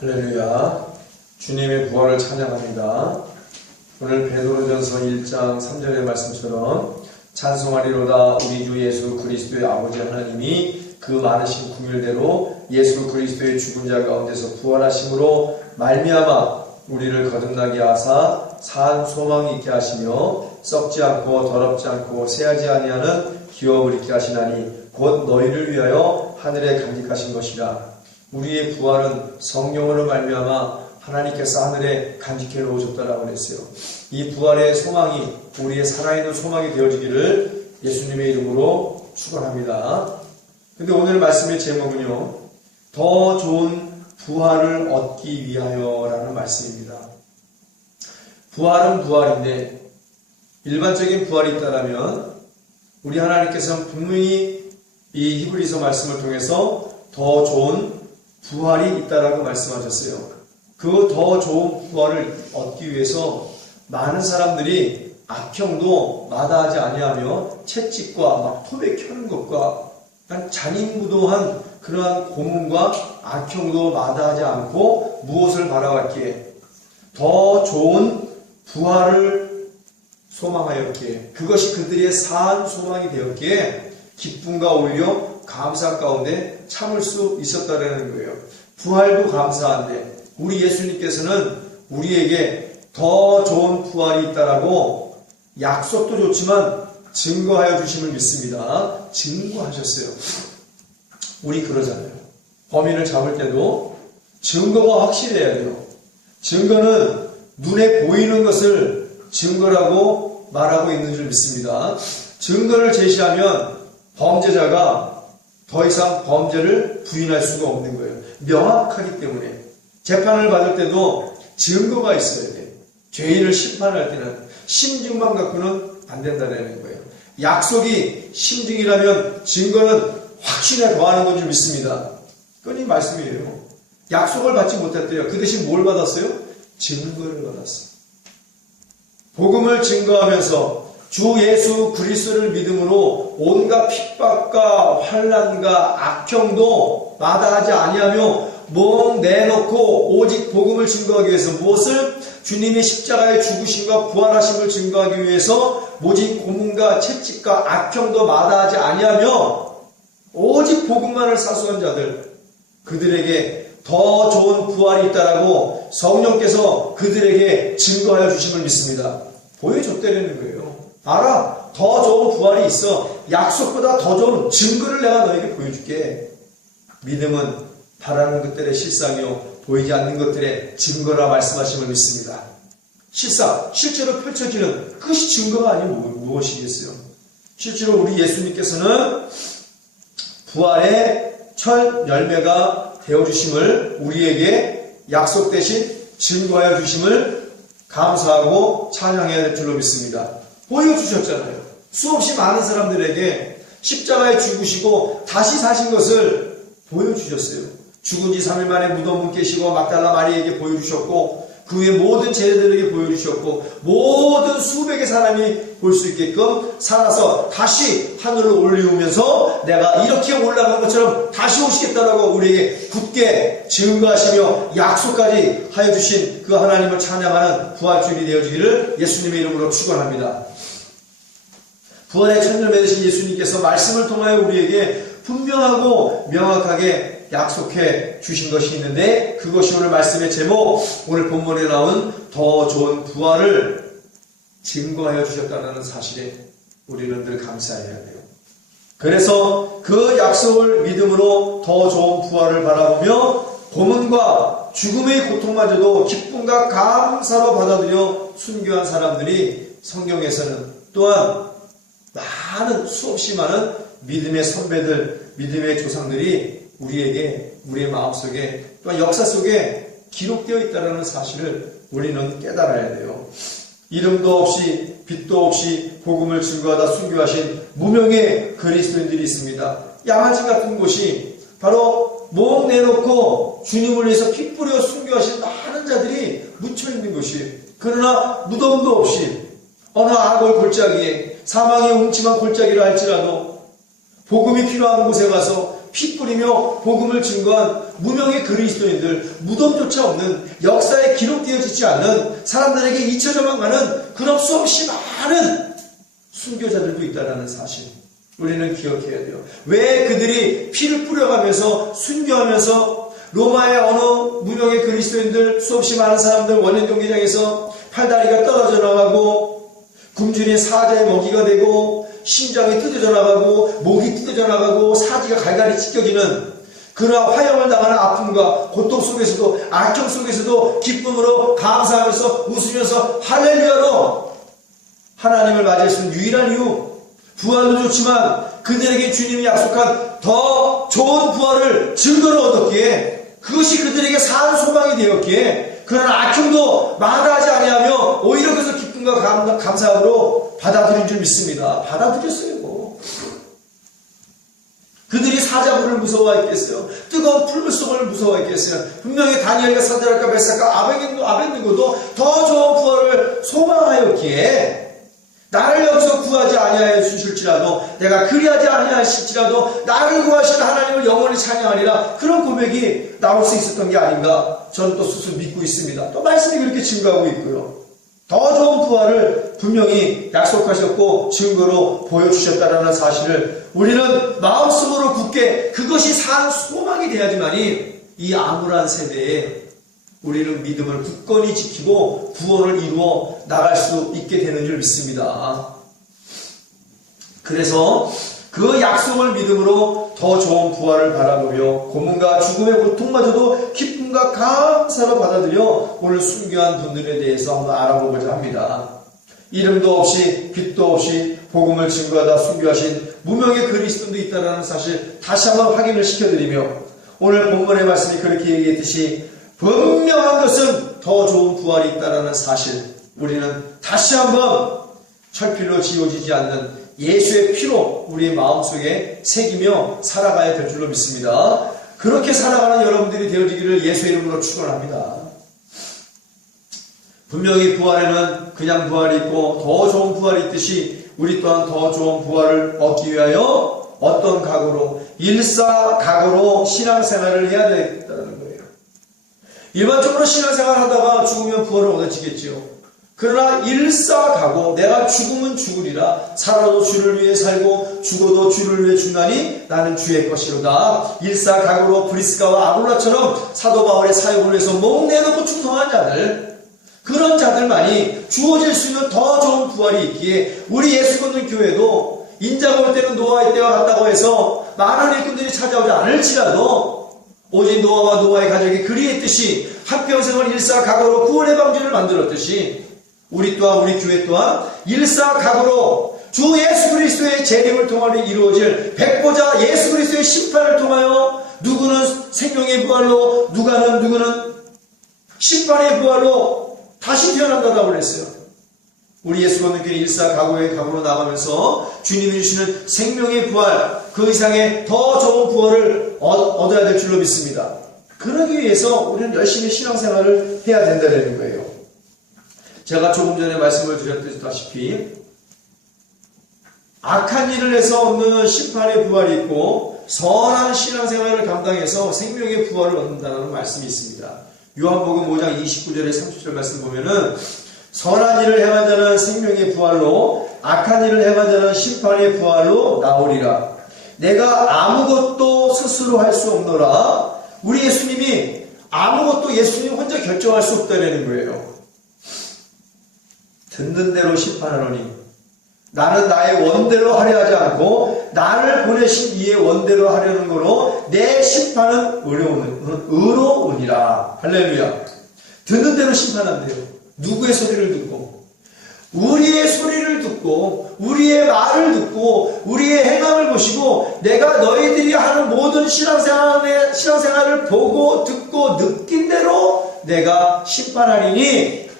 할렐루야. 주님의 부활을 찬양합니다. 오늘 베드로전서 1장 3절의 말씀처럼 찬송하리로다 우리 주 예수 그리스도의 아버지 하나님이 그 많으신 긍휼대로 예수 그리스도의 죽은 자 가운데서 부활하심으로 말미암아 우리를 거듭나게 하사 산 소망이 있게 하시며 썩지 않고 더럽지 않고 새하지 아니하는 기업을 있게 하시나니 곧 너희를 위하여 하늘에 간직하신 것이라. 우리의 부활은 성령으로 말미암아 하나님께서 하늘에 간직해 놓으셨다라고 했어요. 이 부활의 소망이 우리의 살아있는 소망이 되어지기를 예수님의 이름으로 축원합니다. 근데 오늘 말씀의 제목은요, 더 좋은 부활을 얻기 위하여라는 말씀입니다. 부활은 부활인데 일반적인 부활이 있다면 우리 하나님께서는 분명히 이 히브리서 말씀을 통해서 더 좋은 부활이 있다라고 말씀하셨어요. 그 더 좋은 부활을 얻기 위해서 많은 사람들이 악형도 마다하지 아니하며 채찍과 막 토대 켜는 것과 잔인무도한 그러한 고문과 악형도 마다하지 않고 무엇을 바라왔기에 더 좋은 부활을 소망하였기에 그것이 그들의 산 소망이 되었기에 기쁨과 오히려 감사 가운데 참을 수 있었다라는 거예요. 부활도 감사한데 우리 예수님께서는 우리에게 더 좋은 부활이 있다라고 약속도 좋지만 증거하여 주심을 믿습니다. 증거하셨어요. 우리 그러잖아요. 범인을 잡을 때도 증거가 확실해야 돼요. 증거는 눈에 보이는 것을 증거라고 말하고 있는 줄 믿습니다. 증거를 제시하면 범죄자가 더 이상 범죄를 부인할 수가 없는 거예요. 명확하기 때문에. 재판을 받을 때도 증거가 있어야 돼요. 죄인을 심판할 때는 심증만 갖고는 안 된다는 거예요. 약속이 심증이라면 증거는 확신에 더하는 건 줄 믿습니다. 그건 이 말씀이에요. 약속을 받지 못했대요. 그 대신 뭘 받았어요? 증거를 받았어요. 복음을 증거하면서 주 예수 그리스도를 믿음으로 온갖 핍박과 환난과 악형도 마다하지 아니하며 몸 내놓고 오직 복음을 증거하기 위해서 무엇을? 주님의 십자가의 죽으심과 부활하심을 증거하기 위해서 오직 고문과 채찍과 악형도 마다하지 아니하며 오직 복음만을 사수한 자들, 그들에게 더 좋은 부활이 있다라고 성령께서 그들에게 증거하여 주심을 믿습니다. 보여줬다는 거예요. 알아, 더 좋은 부활이 있어. 약속보다 더 좋은 증거를 내가 너에게 보여줄게. 믿음은 바라는 것들의 실상이요 보이지 않는 것들의 증거라 말씀하심을 믿습니다. 실제로 펼쳐지는 그것이 증거가 아니면 무엇이겠어요? 실제로 우리 예수님께서는 부활의 첫 열매가 되어주심을 우리에게 약속 대신 증거하여 주심을 감사하고 찬양해야 될 줄로 믿습니다. 보여주셨잖아요. 수없이 많은 사람들에게 십자가에 죽으시고 다시 사신 것을 보여주셨어요. 죽은 지 3일 만에 무덤 문 깨시고 막달라 마리에게 보여주셨고 그 후에 모든 제자들에게 보여주셨고 모든 수백의 사람이 볼 수 있게끔 살아서 다시 하늘로 올리우면서 내가 이렇게 올라간 것처럼 다시 오시겠다라고 우리에게 굳게 증거하시며 약속까지 하여 주신 그 하나님을 찬양하는 부활주일이 되어지기를 예수님의 이름으로 축원합니다. 부활의 첫 열매 되신 예수님께서 말씀을 통하여 우리에게 분명하고 명확하게 약속해 주신 것이 있는데 그것이 오늘 말씀의 제목, 오늘 본문에 나온 더 좋은 부활을 증거하여 주셨다는 사실에 우리는 늘 감사해야 돼요. 그래서 그 약속을 믿음으로 더 좋은 부활을 바라보며 고문과 죽음의 고통마저도 기쁨과 감사로 받아들여 순교한 사람들이 성경에서는 또한 많은 수없이 많은 믿음의 선배들, 믿음의 조상들이 우리의 마음속에 또한 역사 속에 기록되어 있다는 사실을 우리는 깨달아야 돼요. 이름도 없이 빛도 없이 복음을 증거하다 순교하신 무명의 그리스도인들이 있습니다. 양아지 같은 곳이 바로 몸 내놓고 주님을 위해서 피 뿌려 순교하신 많은 자들이 묻혀있는 것이, 그러나 무덤도 없이 어느 악을 골짜기에 사망의 음침한 골짜기를 할지라도 복음이 필요한 곳에 가서 피 뿌리며 복음을 증거한 무명의 그리스도인들, 무덤조차 없는, 역사에 기록되어지지 않는, 사람들에게 잊혀져만 가는 그런 수없이 많은 순교자들도 있다는 사실, 우리는 기억해야 돼요. 왜 그들이 피를 뿌려가면서 순교하면서 로마의 어느 무명의 그리스도인들, 수없이 많은 사람들 원년 경기장에서 팔다리가 떨어져 나가고 굶주린 사자의 먹이가 되고 심장이 뜯어져 나가고 목이 뜯어져 나가고 사지가 갈갈이 찢겨지는 그러한 화형을 당하는 아픔과 고통 속에서도, 악정 속에서도 기쁨으로 감사하면서 웃으면서 할렐루야로 하나님을 맞이할 수 있는 유일한 이유, 부활도 좋지만 그들에게 주님이 약속한 더 좋은 부활을 증거로 얻었기에, 그것이 그들에게 산 소망이 되었기에 그런 악형도 마다하지 아니하며 오히려 그래서 기쁨과 감사함으로 받아들인 줄 믿습니다. 받아들였어요. 그들이 사자굴을 무서워했겠어요? 뜨거운 풀물속을 무서워했겠어요? 분명히 다니엘과 사드락과 메삭과 아벳느고도 더 좋은 부활을 소망하였기에 나를 여기서 구하지 아니하여 주실지라도, 내가 그리하지 아니하실지라도 나를 구하시는 하나님을 영원히 찬양하리라, 그런 고백이 나올 수 있었던 게 아닌가 저는 또 스스로 믿고 있습니다. 또 말씀이 그렇게 증거하고 있고요. 더 좋은 부활을 분명히 약속하셨고 증거로 보여주셨다는 사실을 우리는 마음속으로 굳게, 그것이 산 소망이 돼야지만이 이 암울한 세대에 우리는 믿음을 굳건히 지키고 구원을 이루어 나갈 수 있게 되는 줄 믿습니다. 그래서 그 약속을 믿음으로 더 좋은 부활을 바라보며 고문과 죽음의 고통마저도 기쁨과 감사로 받아들여 오늘 순교한 분들에 대해서 한번 알아보고자 합니다. 이름도 없이 빛도 없이 복음을 증거하다 순교하신 무명의 그리스도도 있다는 사실 다시 한번 확인을 시켜드리며, 오늘 본문의 말씀이 그렇게 얘기했듯이 분명한 것은 더 좋은 부활이 있다는 사실, 우리는 다시 한번 철필로 지워지지 않는 예수의 피로 우리의 마음속에 새기며 살아가야 될 줄로 믿습니다. 그렇게 살아가는 여러분들이 되어지기를 예수의 이름으로 축원합니다. 분명히 부활에는 그냥 부활이 있고 더 좋은 부활이 있듯이 우리 또한 더 좋은 부활을 얻기 위하여 어떤 각오로, 일사각오로 신앙생활을 해야 되겠다는 거예요. 일반적으로 신앙생활 하다가 죽으면 부활을 얻어지겠지요. 그러나 일사각오, 내가 죽으면 죽으리라, 살아도 주를 위해 살고 죽어도 주를 위해 죽나니 나는 주의 것이로다. 일사각오로 브리스가와 아굴라처럼 사도 바울의 사역을 위해서 목 내놓고 충성한 자들, 그런 자들만이 주어질 수 있는 더 좋은 부활이 있기에, 우리 예수 믿는 교회도 인자가 올 때는 노아의 때와 같다고 해서 많은 일꾼들이 찾아오지 않을지라도 오직 노아와 노아의 가족이 그리했듯이 한평생을 일사각오로 구원의 방주를 만들었듯이 우리 또한, 우리 교회 또한 일사각오로 주 예수 그리스도의 재림을 통하여 이루어질 백보자 예수 그리스도의 심판을 통하여 누구는 생명의 부활로, 누구는 심판의 부활로 다시 태어난다고 그랬어요. 우리 예수 믿는 교회 일사각오의 각오로 나가면서 주님이 주시는 생명의 부활, 그 이상의 더 좋은 부활을 얻어야 될 줄로 믿습니다. 그러기 위해서 우리는 열심히 신앙생활을 해야 된다는 거예요. 제가 조금 전에 말씀을 드렸다시피 악한 일을 해서 얻는 심판의 부활이 있고 선한 신앙생활을 감당해서 생명의 부활을 얻는다는 말씀이 있습니다. 요한복음 5장 29절에 30절 말씀 보면은 선한 일을 행한 자는 생명의 부활로, 악한 일을 행한 자는 심판의 부활로 나오리라. 내가 아무것도 스스로 할 수 없노라. 우리 예수님이 아무것도 예수님 혼자 결정할 수 없다는 거예요. 듣는 대로 심판하노니 나는 나의 원대로 하려 하지 않고 나를 보내신 이의 원대로 하려는 거로 내 심판은 의로우니라. 할렐루야. 듣는 대로 심판한대요. 누구의 소리를 듣고, 우리의 소리를 듣고, 우리의 말을 듣고, 우리의 행함을 보시고, 내가 너희들이 하는 모든 신앙생활을 보고 듣고 느낀 대로 내가 심판하리니,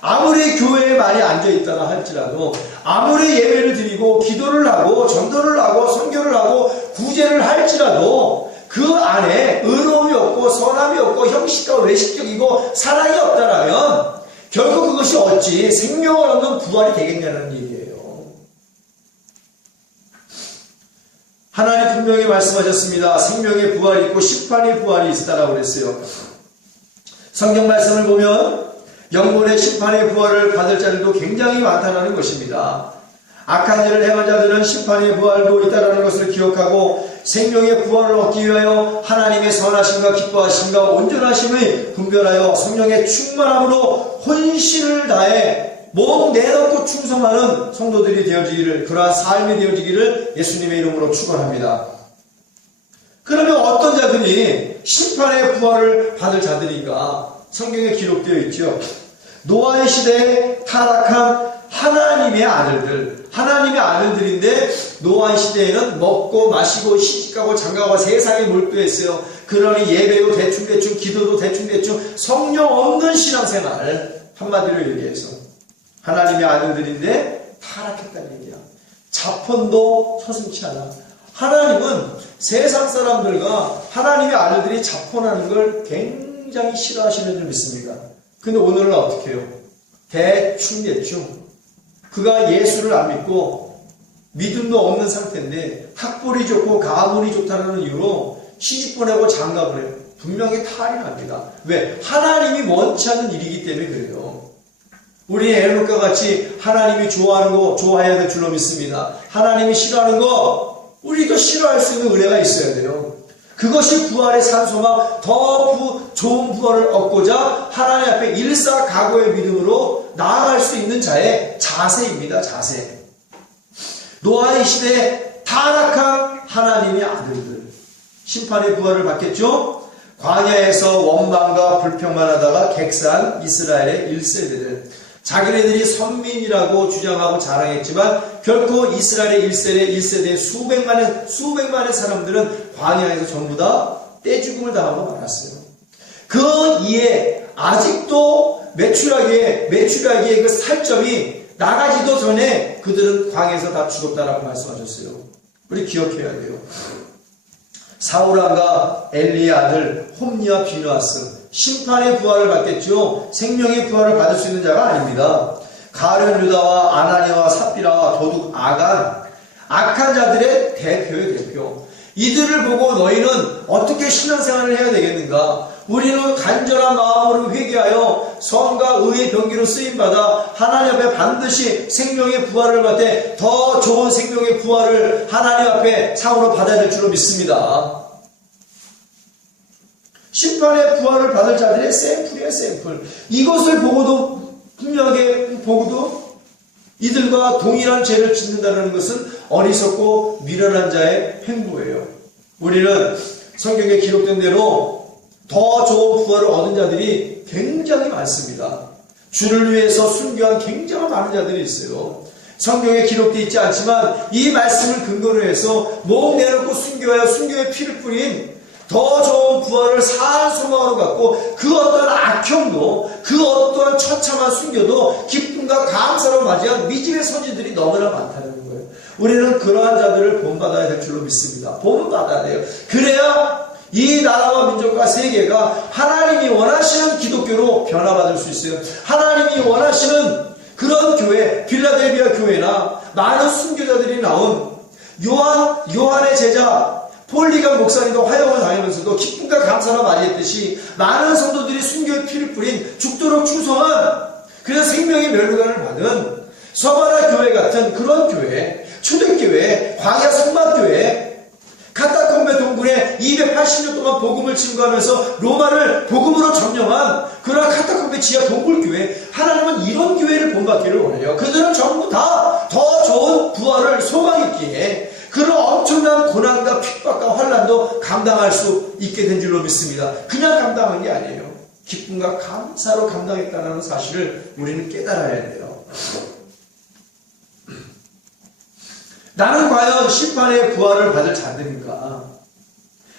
아무리 교회에 많이 앉아있다가 할지라도, 아무리 예배를 드리고 기도를 하고 전도를 하고 선교를 하고 구제를 할지라도 그 안에 의로움이 없고 선함이 없고 형식과 외식적이고 사랑이 없다라면 결국 그것이 어찌 생명을 얻는 부활이 되겠냐는 얘기예요. 하나님 분명히 말씀하셨습니다. 생명의 부활이 있고 심판의 부활이 있다라고 그랬어요. 성경 말씀을 보면 영혼의 심판의 부활을 받을 자들도 굉장히 많다는 것입니다. 악한 일을 행한 자들은 심판의 부활도 있다는 것을 기억하고 생명의 부활을 얻기 위하여 하나님의 선하심과 기뻐하심과 온전하심을 분별하여 성령의 충만함으로 혼신을 다해 몸 내놓고 충성하는 성도들이 되어지기를, 그러한 삶이 되어지기를 예수님의 이름으로 축원합니다. 그러면 어떤 자들이 심판의 부활을 받을 자들인가? 성경에 기록되어 있죠. 노아의 시대에 타락한 하나님의 아들들인데 노아의 시대에는 먹고 마시고 시집가고 장가고 세상에 몰두했어요. 그러니 예배도 대충대충, 기도도 대충대충, 성령 없는 신앙생활, 한마디로 얘기해서 하나님의 아들들인데 타락했다는 얘기야. 자폰도 서슴지 않아. 하나님은 세상 사람들과 하나님의 아들들이 자폰하는 걸 굉장히 싫어하시는 줄 믿습니다. 근데 오늘은 어떻게 해요? 대충 그가 예수를 안 믿고 믿음도 없는 상태인데 학벌이 좋고 가문이 좋다는 이유로 시집 보내고 장가 보내요. 분명히 탈이 납니다. 왜? 하나님이 원치 않는 일이기 때문에 그래요. 우리 에녹과 같이 하나님이 좋아하는 거 좋아해야 될 줄로 믿습니다. 하나님이 싫어하는 거 우리도 싫어할 수 있는 은혜가 있어야 돼요. 그것이 부활의 산소가 더 좋은 부활을 얻고자 하나님 앞에 일사각오의 믿음으로 나아갈 수 있는 자의 자세입니다. 자세. 노아의 시대에 타락한 하나님의 아들들, 심판의 부활을 받겠죠. 광야에서 원망과 불평만 하다가 객사한 이스라엘의 1세대들, 자기네들이 선민이라고 주장하고 자랑했지만 결코 이스라엘의 1세대 수백만의 사람들은 광야에서 전부 다 떼죽음을 당하고 말았어요. 그 이에 아직도 메추라기의 그 살점이 나가지도 전에 그들은 광야에서 다 죽었다라고 말씀하셨어요. 우리 기억해야 돼요. 사울왕과 엘리의 아들 홈니와 비느하스, 심판의 부활을 받겠죠. 생명의 부활을 받을 수 있는 자가 아닙니다. 가룟 유다와 아나니아와 삽비라와 도둑 아간, 악한 자들의 대표의 대표. 이들을 보고 너희는 어떻게 신앙생활을 해야 되겠는가? 우리는 간절한 마음으로 회개하여 선과 의의 병기로 쓰임받아 하나님 앞에 반드시 생명의 부활을 받되 더 좋은 생명의 부활을 하나님 앞에 상으로 받아야 될 줄로 믿습니다. 심판의 부활을 받을 자들의 샘플이에요, 샘플. 이것을 보고도 분명하게 보고도 이들과 동일한 죄를 짓는다는 것은 어리석고 미련한 자의 행보예요. 우리는 성경에 기록된 대로 더 좋은 부활을 얻은 자들이 굉장히 많습니다. 주를 위해서 순교한 굉장히 많은 자들이 있어요. 성경에 기록되어 있지 않지만 이 말씀을 근거로 해서 몸 내놓고 순교하여 순교의 피를 뿌린 더 좋은 부활을 사한 소망으로 갖고 그 어떤 악형도 그 어떤 처참한 순교도 기쁨과 감사로 맞이한 미집의 선지들이 너무나 많다는 거예요. 우리는 그러한 자들을 본받아야 될 줄로 믿습니다. 본받아야 돼요. 그래야 이 나라와 민족과 세계가 하나님이 원하시는 기독교로 변화받을 수 있어요. 하나님이 원하시는 그런 교회, 필라델비아 교회나 많은 순교자들이 나온 요한의 제자 폴리감 목사님도 화형을 당하면서도 기쁨과 감사로 맞이했듯이 많은 성도들이 순교의 피를 뿌린 죽도록 충성한 그래서 생명의 멸류관을 받은 서바나 교회 같은 그런 교회, 초대교회, 광야 성막교회, 카타콤베 동굴에 280년 동안 복음을 증거하면서 로마를 복음으로 점령한 그러한 카타콤베 지하 동굴교회, 하나님은 이런 교회를 본받기를 원해요. 그들은 전부 다 더 좋은 부활을 소망했기에 그런 엄청난 고난과 핍박과 환난도 감당할 수 있게 된 줄로 믿습니다. 그냥 감당한 게 아니에요. 기쁨과 감사로 감당했다는 사실을 우리는 깨달아야 돼요. 나는 과연 심판의 부활을 받을 자들인가?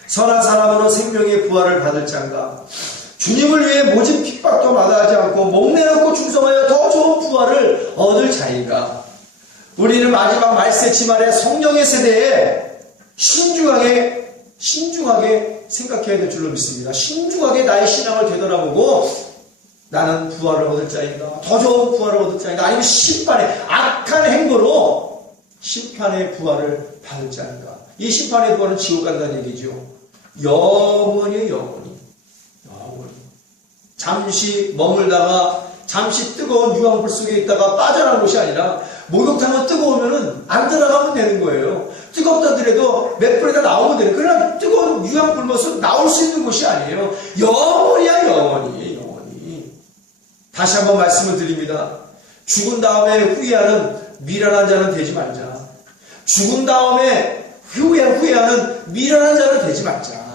선한 사람으로 생명의 부활을 받을 자인가? 주님을 위해 모진 핍박도 마다하지 않고 목내놓고 충성하여 더 좋은 부활을 얻을 자인가? 우리는 마지막 말세치 말에 성령의 세대에 신중하게 생각해야 될 줄로 믿습니다. 신중하게 나의 신앙을 되돌아보고 나는 부활을 얻을 자인가? 더 좋은 부활을 얻을 자인가? 아니면 심판의 악한 행보로 심판의 부활을 받을 자인가? 이 심판의 부활은 지옥 간다는 얘기죠. 영원히 영원히. 잠시 머물다가 잠시 뜨거운 유황불 속에 있다가 빠져나온 것이 아니라 목욕탕은 뜨거우면은 안 들어가면 되는 거예요. 뜨겁다더라도 몇 분에다 나오면 되는 거예요. 그러나 뜨거운 유황불 먹어서 나올 수 있는 곳이 아니에요. 영원이야 영원히. 다시 한번 말씀을 드립니다. 죽은 다음에 후회하는 미련한 자는 되지 말자. 죽은 다음에 후회하는 미련한 자는 되지 말자.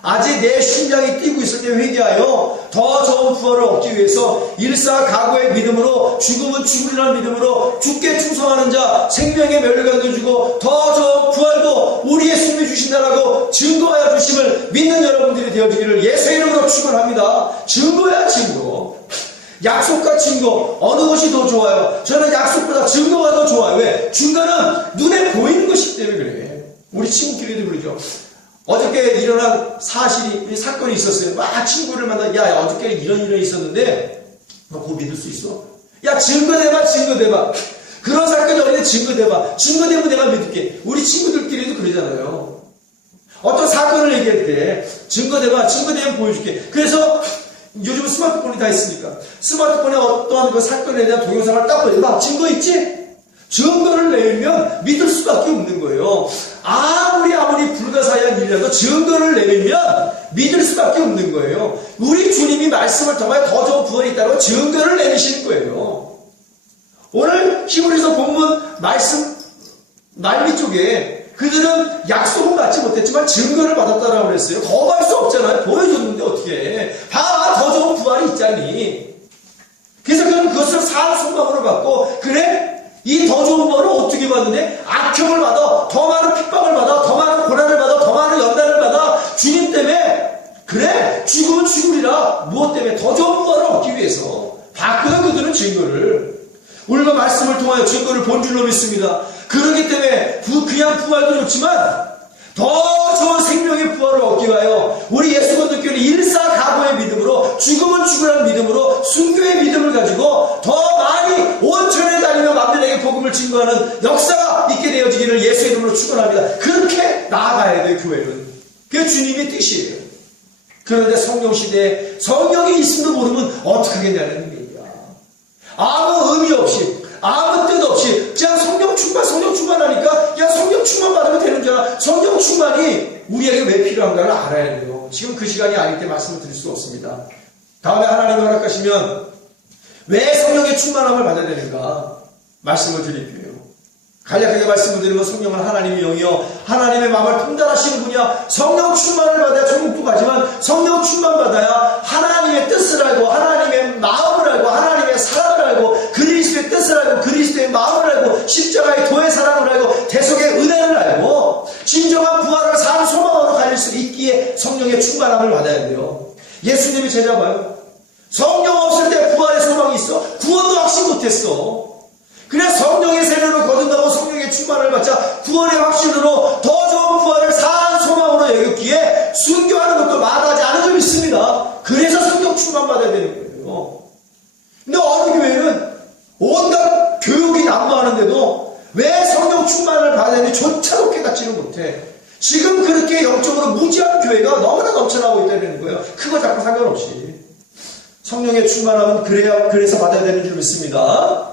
아직 내 심장이 뛰고 있을 때 회개하여 더 좋은 부활을 얻기 위해서 일사각오의 믿음으로 죽음은 죽으리라는 믿음으로 죽게 충성하는 자 생명의 멸류관도 주고 더 좋은 부활도 우리 예수님이 주신다라고 증거하여 주심을 믿는 여러분들이 되어지기를 예수의 이름으로 축원합니다. 증거야 증거. 약속과 증거 어느 것이 더 좋아요? 저는 약속보다 증거가 더 좋아요. 왜? 증거는 눈에 보이는 것이기 때문에 그래. 우리 친구끼리도 그러죠. 어저께 일어난 사건이 있었어요. 막 친구를 만나, 야, 어저께 이런 일이 있었는데, 너 그거 믿을 수 있어? 야, 증거대봐. 그런 사건이 어딘데 증거대봐. 증거대면 내가 믿을게. 우리 친구들끼리도 그러잖아요. 어떤 사건을 얘기할 때, 증거대면 보여줄게. 그래서, 요즘 스마트폰이 다 있으니까, 스마트폰에 어떠한 그 사건에 대한 동영상을 딱 보여줘. 나 증거 있지? 증거를 내면 믿을 수밖에 없는 거예요. 아무리 불가사의한 일이라도 증거를 내면 믿을 수밖에 없는 거예요. 우리 주님이 말씀을 통하여 더 좋은 부활이 있다고 증거를 내미시는 거예요. 오늘 히브리서 본문 말씀 말미 쪽에 그들은 약속은 받지 못했지만 증거를 받았다라고 그랬어요. 거부할 수 없잖아요. 보여줬는데 어떻게 해. 봐, 더 좋은 부활이 있잖니. 그래서 그는 그것을 사람 소망으로 받고 그래? 이 더 좋은 부활을 어떻게 받는데? 악형을 받아, 더 많은 핍박을 받아, 더 많은 고난을 받아, 더 많은 연단을 받아. 주님 때문에 그래 죽으면 죽으리라. 무엇 때문에? 더 좋은 부활을 얻기 위해서 받거든 그들은 증거를. 우리가 말씀을 통하여 증거를 본 줄로 믿습니다. 그렇기 때문에 그냥 부활도 좋지만 더 좋은 생명의 부활을 얻기 위하여 우리 예수건도교회 일사각오의 믿음으로 죽으면 죽으라는 믿음으로 순교의 믿음을 가지고 더 많이 온천에 다니며 남들에게 복음을 증거하는 역사가 있게 되어지기를 예수의 이름으로 축원합니다. 그렇게 나아가야 돼요. 교회는. 그게 주님의 뜻이에요. 그런데 성령 시대에 성령이 있음도 모르면 어떻게 하겠냐는 얘기야. 아무 의미 없이 아무 뜻 없이 그냥 성령 충만하니까 그냥 성령 충만 받으면 되는 줄 알아. 성령 충만이 우리에게 왜 필요한가를 알아야 돼요. 지금 그 시간이 아닐 때 말씀을 드릴 수가 없습니다. 다음에 하나님이 허락하시면 왜 성령의 충만함을 받아야 되는가 말씀을 드릴게요. 간략하게 말씀을 드리면 성령은 하나님의 영이요 하나님의 마음을 통달하시는 분이야. 성령 충만을 받아야 천국도 가지만 성령 충만 받아야 하나님의 뜻을 알고 하나님의 마음을 알고 하나님의 사랑을 알고 그리스도의 뜻을 알고 그리스도의 마음을 알고 십자가의 도의 사랑을 알고 대속의 은혜를 알고 진정한 부활을 산 소망으로 갈릴 수 있기에 성령의 충만함을 받아야 돼요. 예수님이 제자 봐요. 성령 없을 때 부활의 소망이 있어? 구원도 확신 못했어. 그래 성령의 세례로 거둔다고 성령의 충만을 받자 구원의 확신으로 더 좋은 부활을 산 소망으로 여겼기에 순교하는 것도 마다하지 않은 점 있습니다. 그래서 성령 충만 받아야 되는 거예요. 근데 어느 교회는 온갖 교육이 난무하는데도 왜 성령 충만을 받아야 되는지 조차도 깨닫지는 못해. 지금 그렇게 영적으로 무지한 교회가 너무나 넘쳐나고 있다는 거예요. 그거 자꾸 상관없이 성령의 충만함은 그래서 받아야 되는 줄 믿습니다.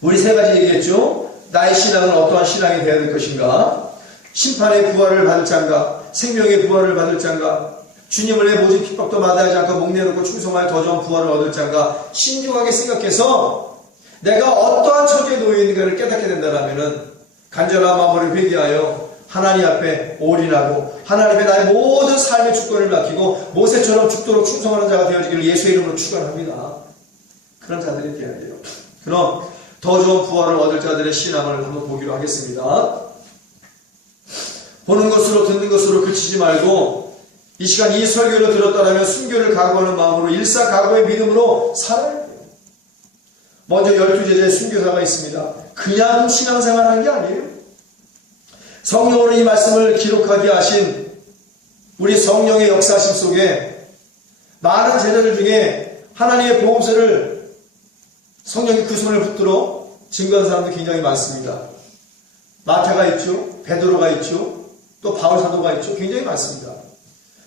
우리 세 가지 얘기했죠. 나의 신앙은 어떠한 신앙이 되어야 될 것인가? 심판의 부활을 받을 자인가? 생명의 부활을 받을 자인가? 주님을 내 모든 핍박도 마다하지 않고 목내놓고 충성하여 더 좋은 부활을 얻을 자인가? 신중하게 생각해서 내가 어떠한 처지에 놓여 있는가를 깨닫게 된다면 간절한 마음으로 회개하여 하나님 앞에 올인하고 하나님의 나의 모든 삶의 주권을 맡기고 모세처럼 죽도록 충성하는 자가 되어지기를 예수의 이름으로 축원합니다. 그런 자들이 되어야 돼요. 그럼 더 좋은 부활을 얻을 자들의 신앙을 한번 보기로 하겠습니다. 보는 것으로 듣는 것으로 그치지 말고 이 시간 이 설교를 들었다면 순교를 각오하는 마음으로 일사각오의 믿음으로 살아야 돼요. 먼저 12제자의 순교사가 있습니다. 그냥 신앙생활하는 게 아니에요. 성령으로 이 말씀을 기록하게 하신 우리 성령의 역사심 속에 많은 제자들 중에 하나님의 복음서를 성령이 그 손을 붙들어 증거한 사람도 굉장히 많습니다. 마태가 있죠. 베드로가 있죠. 또 바울 사도가 있죠. 굉장히 많습니다.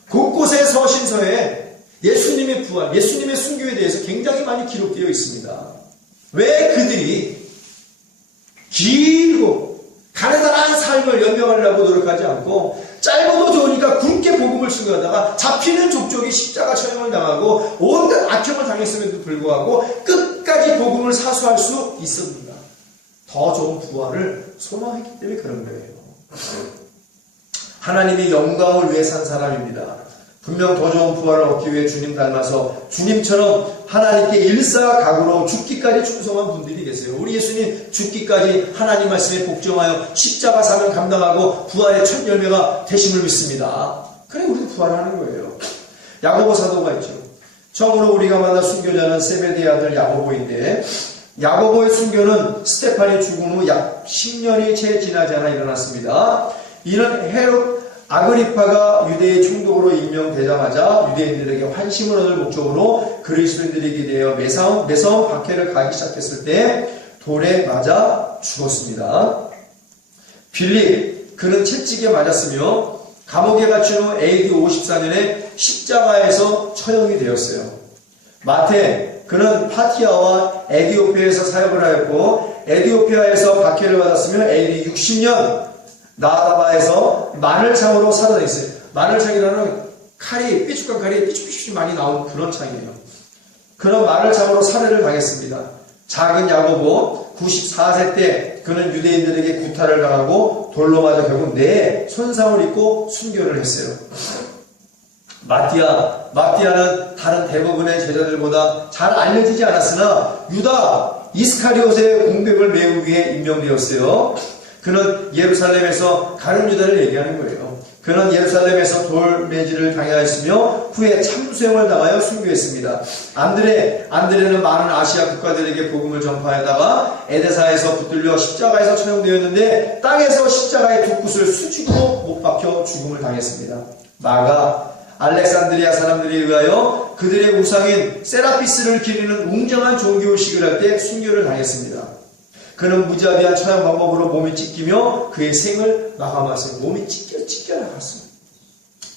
곳곳에 서신서에 예수님의 부활, 예수님의 순교에 대해서 굉장히 많이 기록되어 있습니다. 왜 그들이 길고 가느다란 삶을 연명하려고 노력하지 않고 짧아도 좋으니까 굵게 복음을 증거하다가 잡히는 족족이 십자가 처형을 당하고 온갖 악형을 당했음에도 불구하고 끝까지 복음을 사수할 수 있습니다. 더 좋은 부활을 소망했기 때문에 그런 거예요. 하나님이 영광을 위해 산 사람입니다. 분명 더 좋은 부활을 얻기 위해 주님 닮아서 주님처럼 하나님께 일사각오로 죽기까지 충성한 분들이 계세요. 우리 예수님 죽기까지 하나님 말씀에 복종하여 십자가 사명 감당하고 부활의 첫 열매가 되심을 믿습니다. 그래 우리도 부활하는 거예요. 야고보 사도가 있죠. 처음으로 우리가 만난 순교자는 세베대의 아들 야고보인데 야고보의 순교는 스테판이 죽은 후 약 10년이 채 지나지 않아 일어났습니다. 이는 헤롯 아그리파가 유대의 총독으로 임명되자마자 유대인들에게 환심을 얻을 목적으로 그리스도인들에게 대하여 매서운 박해를 가기 시작했을 때 돌에 맞아 죽었습니다. 빌립, 그는 채찍에 맞았으며 감옥에 갇힌 후 AD 54년에 십자가에서 처형이 되었어요. 마태, 그는 파티아와 에디오피아에서 사역을 하였고 에디오피아에서 박해를 받았으며 AD 60년 나다바에서 마늘창으로 살아냈어요. 마늘창이라는 칼이 삐죽한 칼이 삐죽삐죽 많이 나온 그런 창이에요. 그런 마늘창으로 살해를 당했습니다. 작은 야고보 94세 때 그는 유대인들에게 구타를 당하고 돌로 맞아 결국 뇌에 손상을 입고 순교를 했어요. 마띠아는 다른 대부분의 제자들보다 잘 알려지지 않았으나 유다 이스카리옷의 공백을 메우기 위해 임명되었어요. 그는 예루살렘에서 가룟 유다를 얘기하는 거예요. 그는 예루살렘에서 돌매질을 당하였으며 후에 참수형을 당하여 순교했습니다. 안드레는 많은 아시아 국가들에게 복음을 전파하다가 에데사에서 붙들려 십자가에서 처형되었는데 땅에서 십자가의 두 굿을 수직으로 못 박혀 죽음을 당했습니다. 마가 알렉산드리아 사람들에 의하여 그들의 우상인 세라피스를 기리는 웅장한 종교의식을 할 때 순교를 당했습니다. 그는 무자비한 처형 방법으로 몸이 찢기며 그의 생을 마감하세요. 몸이 찢겨나갔어요.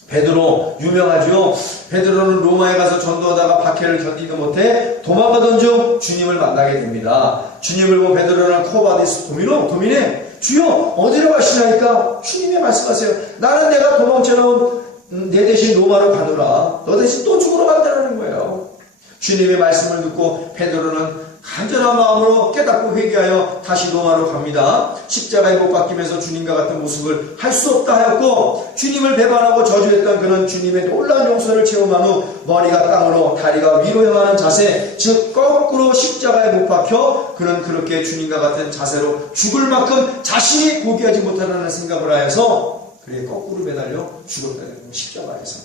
베드로 유명하죠. 베드로는 로마에 가서 전도하다가 박해를 견디지 못해 도망가던 중 주님을 만나게 됩니다. 주님을 본 베드로는 코바디스 도미네 주여 어디로 가시나이까? 주님이 말씀하세요. 나는 내가 도망쳐나온 내 대신 로마로 가노라. 너 대신 또 죽으러 간다는 거예요. 주님의 말씀을 듣고 베드로는 간절한 마음으로 깨닫고 회개하여 다시 로마로 갑니다. 십자가에 못 박히면서 주님과 같은 모습을 할 수 없다 하였고 주님을 배반하고 저주했던 그는 주님의 놀라운 용서를 체험한 후 머리가 땅으로 다리가 위로 향하는 자세, 즉 거꾸로 십자가에 못 박혀 그는 그렇게 주님과 같은 자세로 죽을 만큼 자신이 포기하지 못하는 생각을 하여서 그래 거꾸로 매달려 죽었다는 거예요. 십자가에서.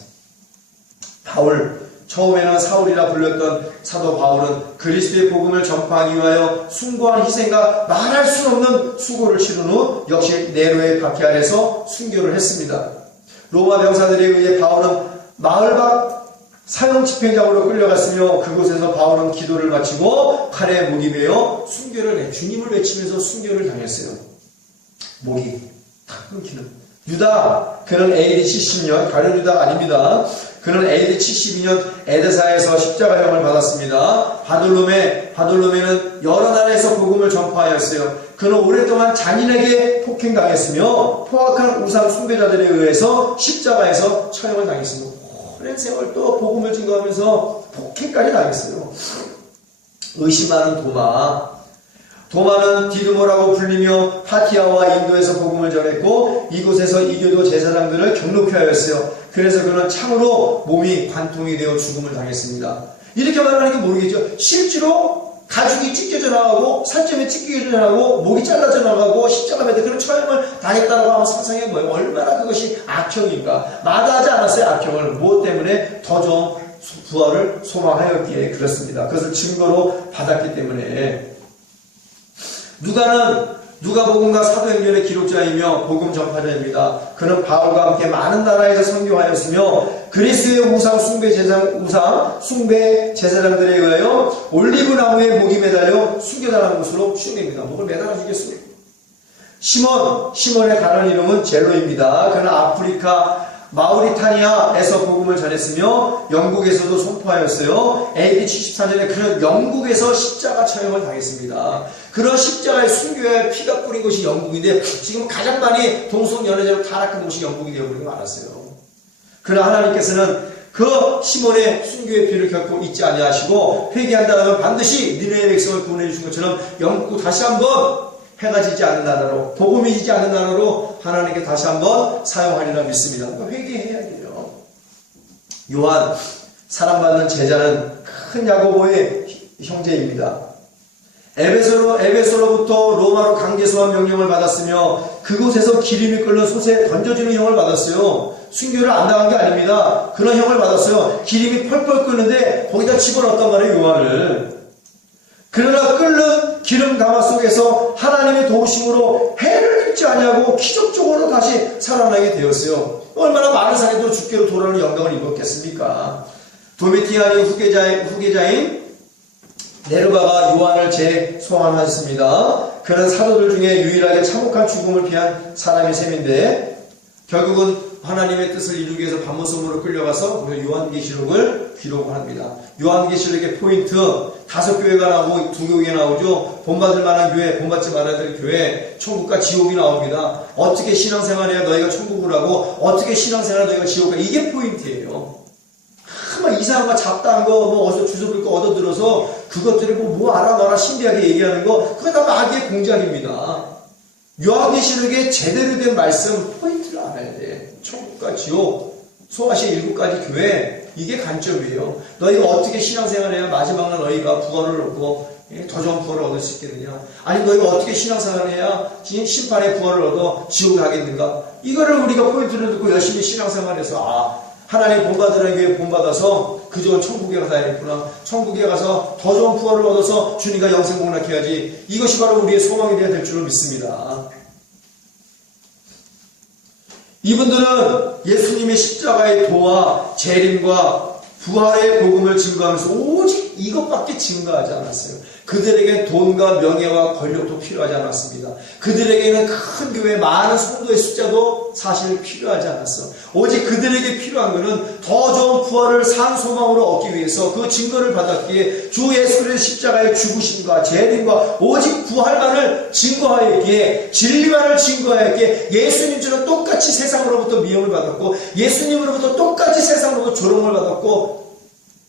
처음에는 사울이라 불렸던 사도 바울은 그리스도의 복음을 전파하기 위하여 숭고한 희생과 말할 수 없는 수고를 치른 후 역시 네로의 박해 아래서 순교를 했습니다. 로마 병사들에 의해 바울은 마을 밖 사형 집행장으로 끌려갔으며 그곳에서 바울은 기도를 마치고 칼에 목이 베어 순교를 해 주님을 외치면서 순교를 당했어요. 목이 탁 끊기는 유다, 그는 AD 70년 가룟 유다가 아닙니다. 그는 AD 72년 에데사에서 십자가형을 받았습니다. 바돌로메는 여러 나라에서 복음을 전파하였어요. 그는 오랫동안 잔인하게 폭행당했으며 포악한 우상 숭배자들에 의해서 십자가에서 처형을 당했습니다. 오랜 세월 또 복음을 증거하면서 폭행까지 당했어요. 의심하는 도마는 디두모라고 불리며 파티아와 인도에서 복음을 전했고 이곳에서 이교도 제사장들을 경록케 하였어요. 그래서 그는 참으로 몸이 관통이 되어 죽음을 당했습니다. 이렇게 말하는 게 모르겠죠. 실제로 가죽이 찢겨져 나가고 살점이 찢겨져 나가고 목이 잘라져 나가고 십자가 매대 그런 처형을 당했다고 하면 상상해 뭐예요. 얼마나 그것이 악형인가. 마다하지 않았어요. 악형을. 무엇 때문에 더 좋은 부활을 소망하였기에 그렇습니다. 그것을 증거로 받았기 때문에 누가복음과 사도행전의 기록자이며 복음 전파자입니다. 그는 바울과 함께 많은 나라에서 선교하였으며 그리스도의 우상 숭배 제사장들에 의하여 올리브 나무에 목이 매달려 순교당한 것으로 추정됩니다. 목을 매달아 죽였어요. 시몬의 다른 이름은 젤로입니다. 그는 아프리카 마우리타니아에서 복음을 전했으며 영국에서도 선포하였어요. AD 74년에 그는 영국에서 십자가 처형을 당했습니다. 그런 십자가의 순교에 피가 뿌린 곳이 영국인데 지금 가장 많이 동성연애자로 타락한 곳이 영국이 되어버린 거 알았어요. 그러나 하나님께서는 그 시몬의 순교의 피를 결코 잊지 아니하시고 회개한다면 반드시 니네의 백성을 구원해 주신 것처럼 영국도 다시 한번 해가 지지 않는 나라로, 복음이 지지 않는 나라로 하나님께 다시 한번 사용하리라 믿습니다. 그러니까 회개해야 돼요. 요한, 사랑받는 제자는 큰 야고보의 형제입니다. 에베소로부터 로마로 강제 소환 명령을 받았으며 그곳에서 기름이 끓는 솥에 던져지는 형을 받았어요. 순교를 안 당한 게 아닙니다. 그런 형을 받았어요. 기름이 펄펄 끓는데 거기다 집어넣었단 말이에요, 요한을. 그러나 끓는 기름 가마 속에서 하나님의 도우심으로 해를 입지 아니하고 기적적으로 다시 살아나게 되었어요. 얼마나 많은 사람들도 주께로 돌아오는 영광을 입었겠습니까? 도미티안의 후계자인 네르바가 요한을 재소환하였습니다. 그는 사도들 중에 유일하게 참혹한 죽음을 피한 사람의 셈인데 결국은 하나님의 뜻을 이루기 위해서 반모섬으로 끌려가서 요한계시록을 기록을 합니다. 요한계시록의 포인트 5교회가 나오고 2교회 나오죠. 본받을 만한 교회, 본받지 말아야 될 교회, 천국과 지옥이 나옵니다. 어떻게 신앙생활해야 너희가 천국을 하고 어떻게 신앙생활 너희가 지옥을 가, 이게 포인트예요. 막 이상한 거 잡다한 거 뭐 어디서 주워 들고 얻어 들어서 그것들을 뭐 알아 너라 신비하게 얘기하는 거 그거 다 마귀의 공작입니다. 요한계시록의 제대로 된 말씀 포인트를 알아야 돼. 천국과 지옥, 소아시아 7가지 교회, 이게 관점이에요. 너희가 어떻게 신앙생활해야 마지막날 너희가 부활을 얻고 더 좋은 부활을 얻을 수 있겠느냐? 아니 너희가 어떻게 신앙생활해야 심판의 부활을 얻어 지옥에 가겠는가? 이거를 우리가 포인트를 듣고 열심히 신앙생활해서 하나님 본받으라는 교회 본받아서 그 좋은 천국에 가야겠구나. 천국에 가서 더 좋은 부활을 얻어서 주님과 영생 공락해야지. 이것이 바로 우리의 소망이 되어야 될 줄로 믿습니다. 이분들은 예수님의 십자가의 도와 재림과 부활의 복음을 증거하면서 오직 이것밖에 증거하지 않았어요. 그들에게 돈과 명예와 권력도 필요하지 않았습니다. 그들에게는 큰 교회 많은 성도의 숫자도 사실 필요하지 않았어. 오직 그들에게 필요한 것은 더 좋은 부활을 산 소망으로 얻기 위해서 그 증거를 받았기에 주 예수의 십자가의 죽으심과 재림과 오직 부활만을 증거하였기에 진리만을 하였기에 예수님처럼 똑같이 세상으로부터 미움을 받았고 예수님으로부터 똑같이 세상으로부터 조롱을 받았고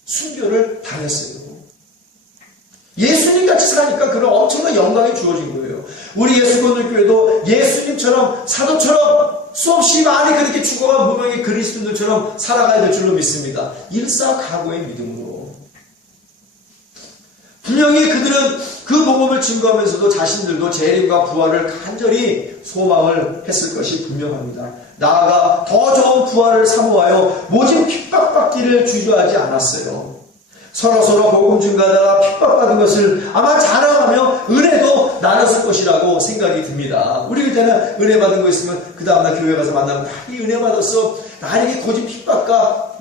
순교를 당했어요. 예수님같이 사니까 그런 엄청난 영광이 주어진 거예요. 우리 예수건들교회도 예수님처럼 사도처럼 수없이 많이 그렇게 죽어간 무명의 그리스도인들처럼 살아가야 될 줄로 믿습니다. 일사각오의 믿음으로. 분명히 그들은 그 복음을 증거하면서도 자신들도 재림과 부활을 간절히 소망을 했을 것이 분명합니다. 나아가 더 좋은 부활을 사모하여 모진 핍박받기를 주저하지 않았어요. 서로서로 복음 증가하다가 핍박받은 것을 아마 자랑하며 은혜도 나눴을 것이라고 생각이 듭니다. 우리 그때는 은혜 받은 거 있으면 그 다음날 교회 가서 만나면 이 은혜 받았어. 나에게 고집 핍박과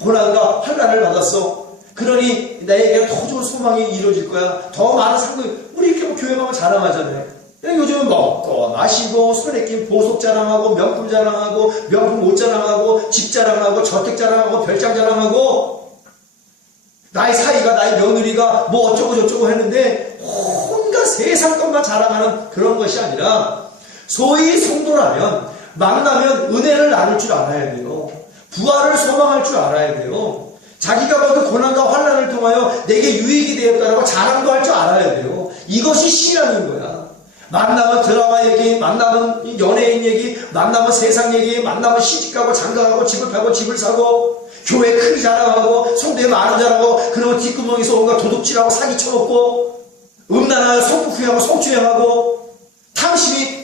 고난과 환난을 받았어. 그러니 나에게 더 좋은 소망이 이루어질 거야. 더 많은 상급. 우리 이렇게 교회 가면 자랑하잖아요. 요즘은 먹고 마시고 손에 낀 보석 자랑하고 명품 자랑하고 명품 옷 자랑하고 집 자랑하고 저택 자랑하고 별장 자랑하고 나의 사이가 나의 며느리가 뭐 어쩌고 저쩌고 했는데 온갖 세상 것만 자랑하는 그런 것이 아니라 소위 성도라면 만나면 은혜를 나눌 줄 알아야 돼요. 부활을 소망할 줄 알아야 돼요. 자기가 받은 고난과 환난을 통하여 내게 유익이 되었다라고 자랑도 할 줄 알아야 돼요. 이것이 신앙인 거야. 만나면 드라마 얘기, 만나면 연예인 얘기, 만나면 세상 얘기, 만나면 시집가고 장가가고 집을 팔고 집을 사고 교회 크게 자랑하고 성도에 많은 자랑하고 그러면 뒷구멍에서 온갖 도둑질하고 사기 쳐먹고 음란하여 성폭행하고 성추행하고 탐심이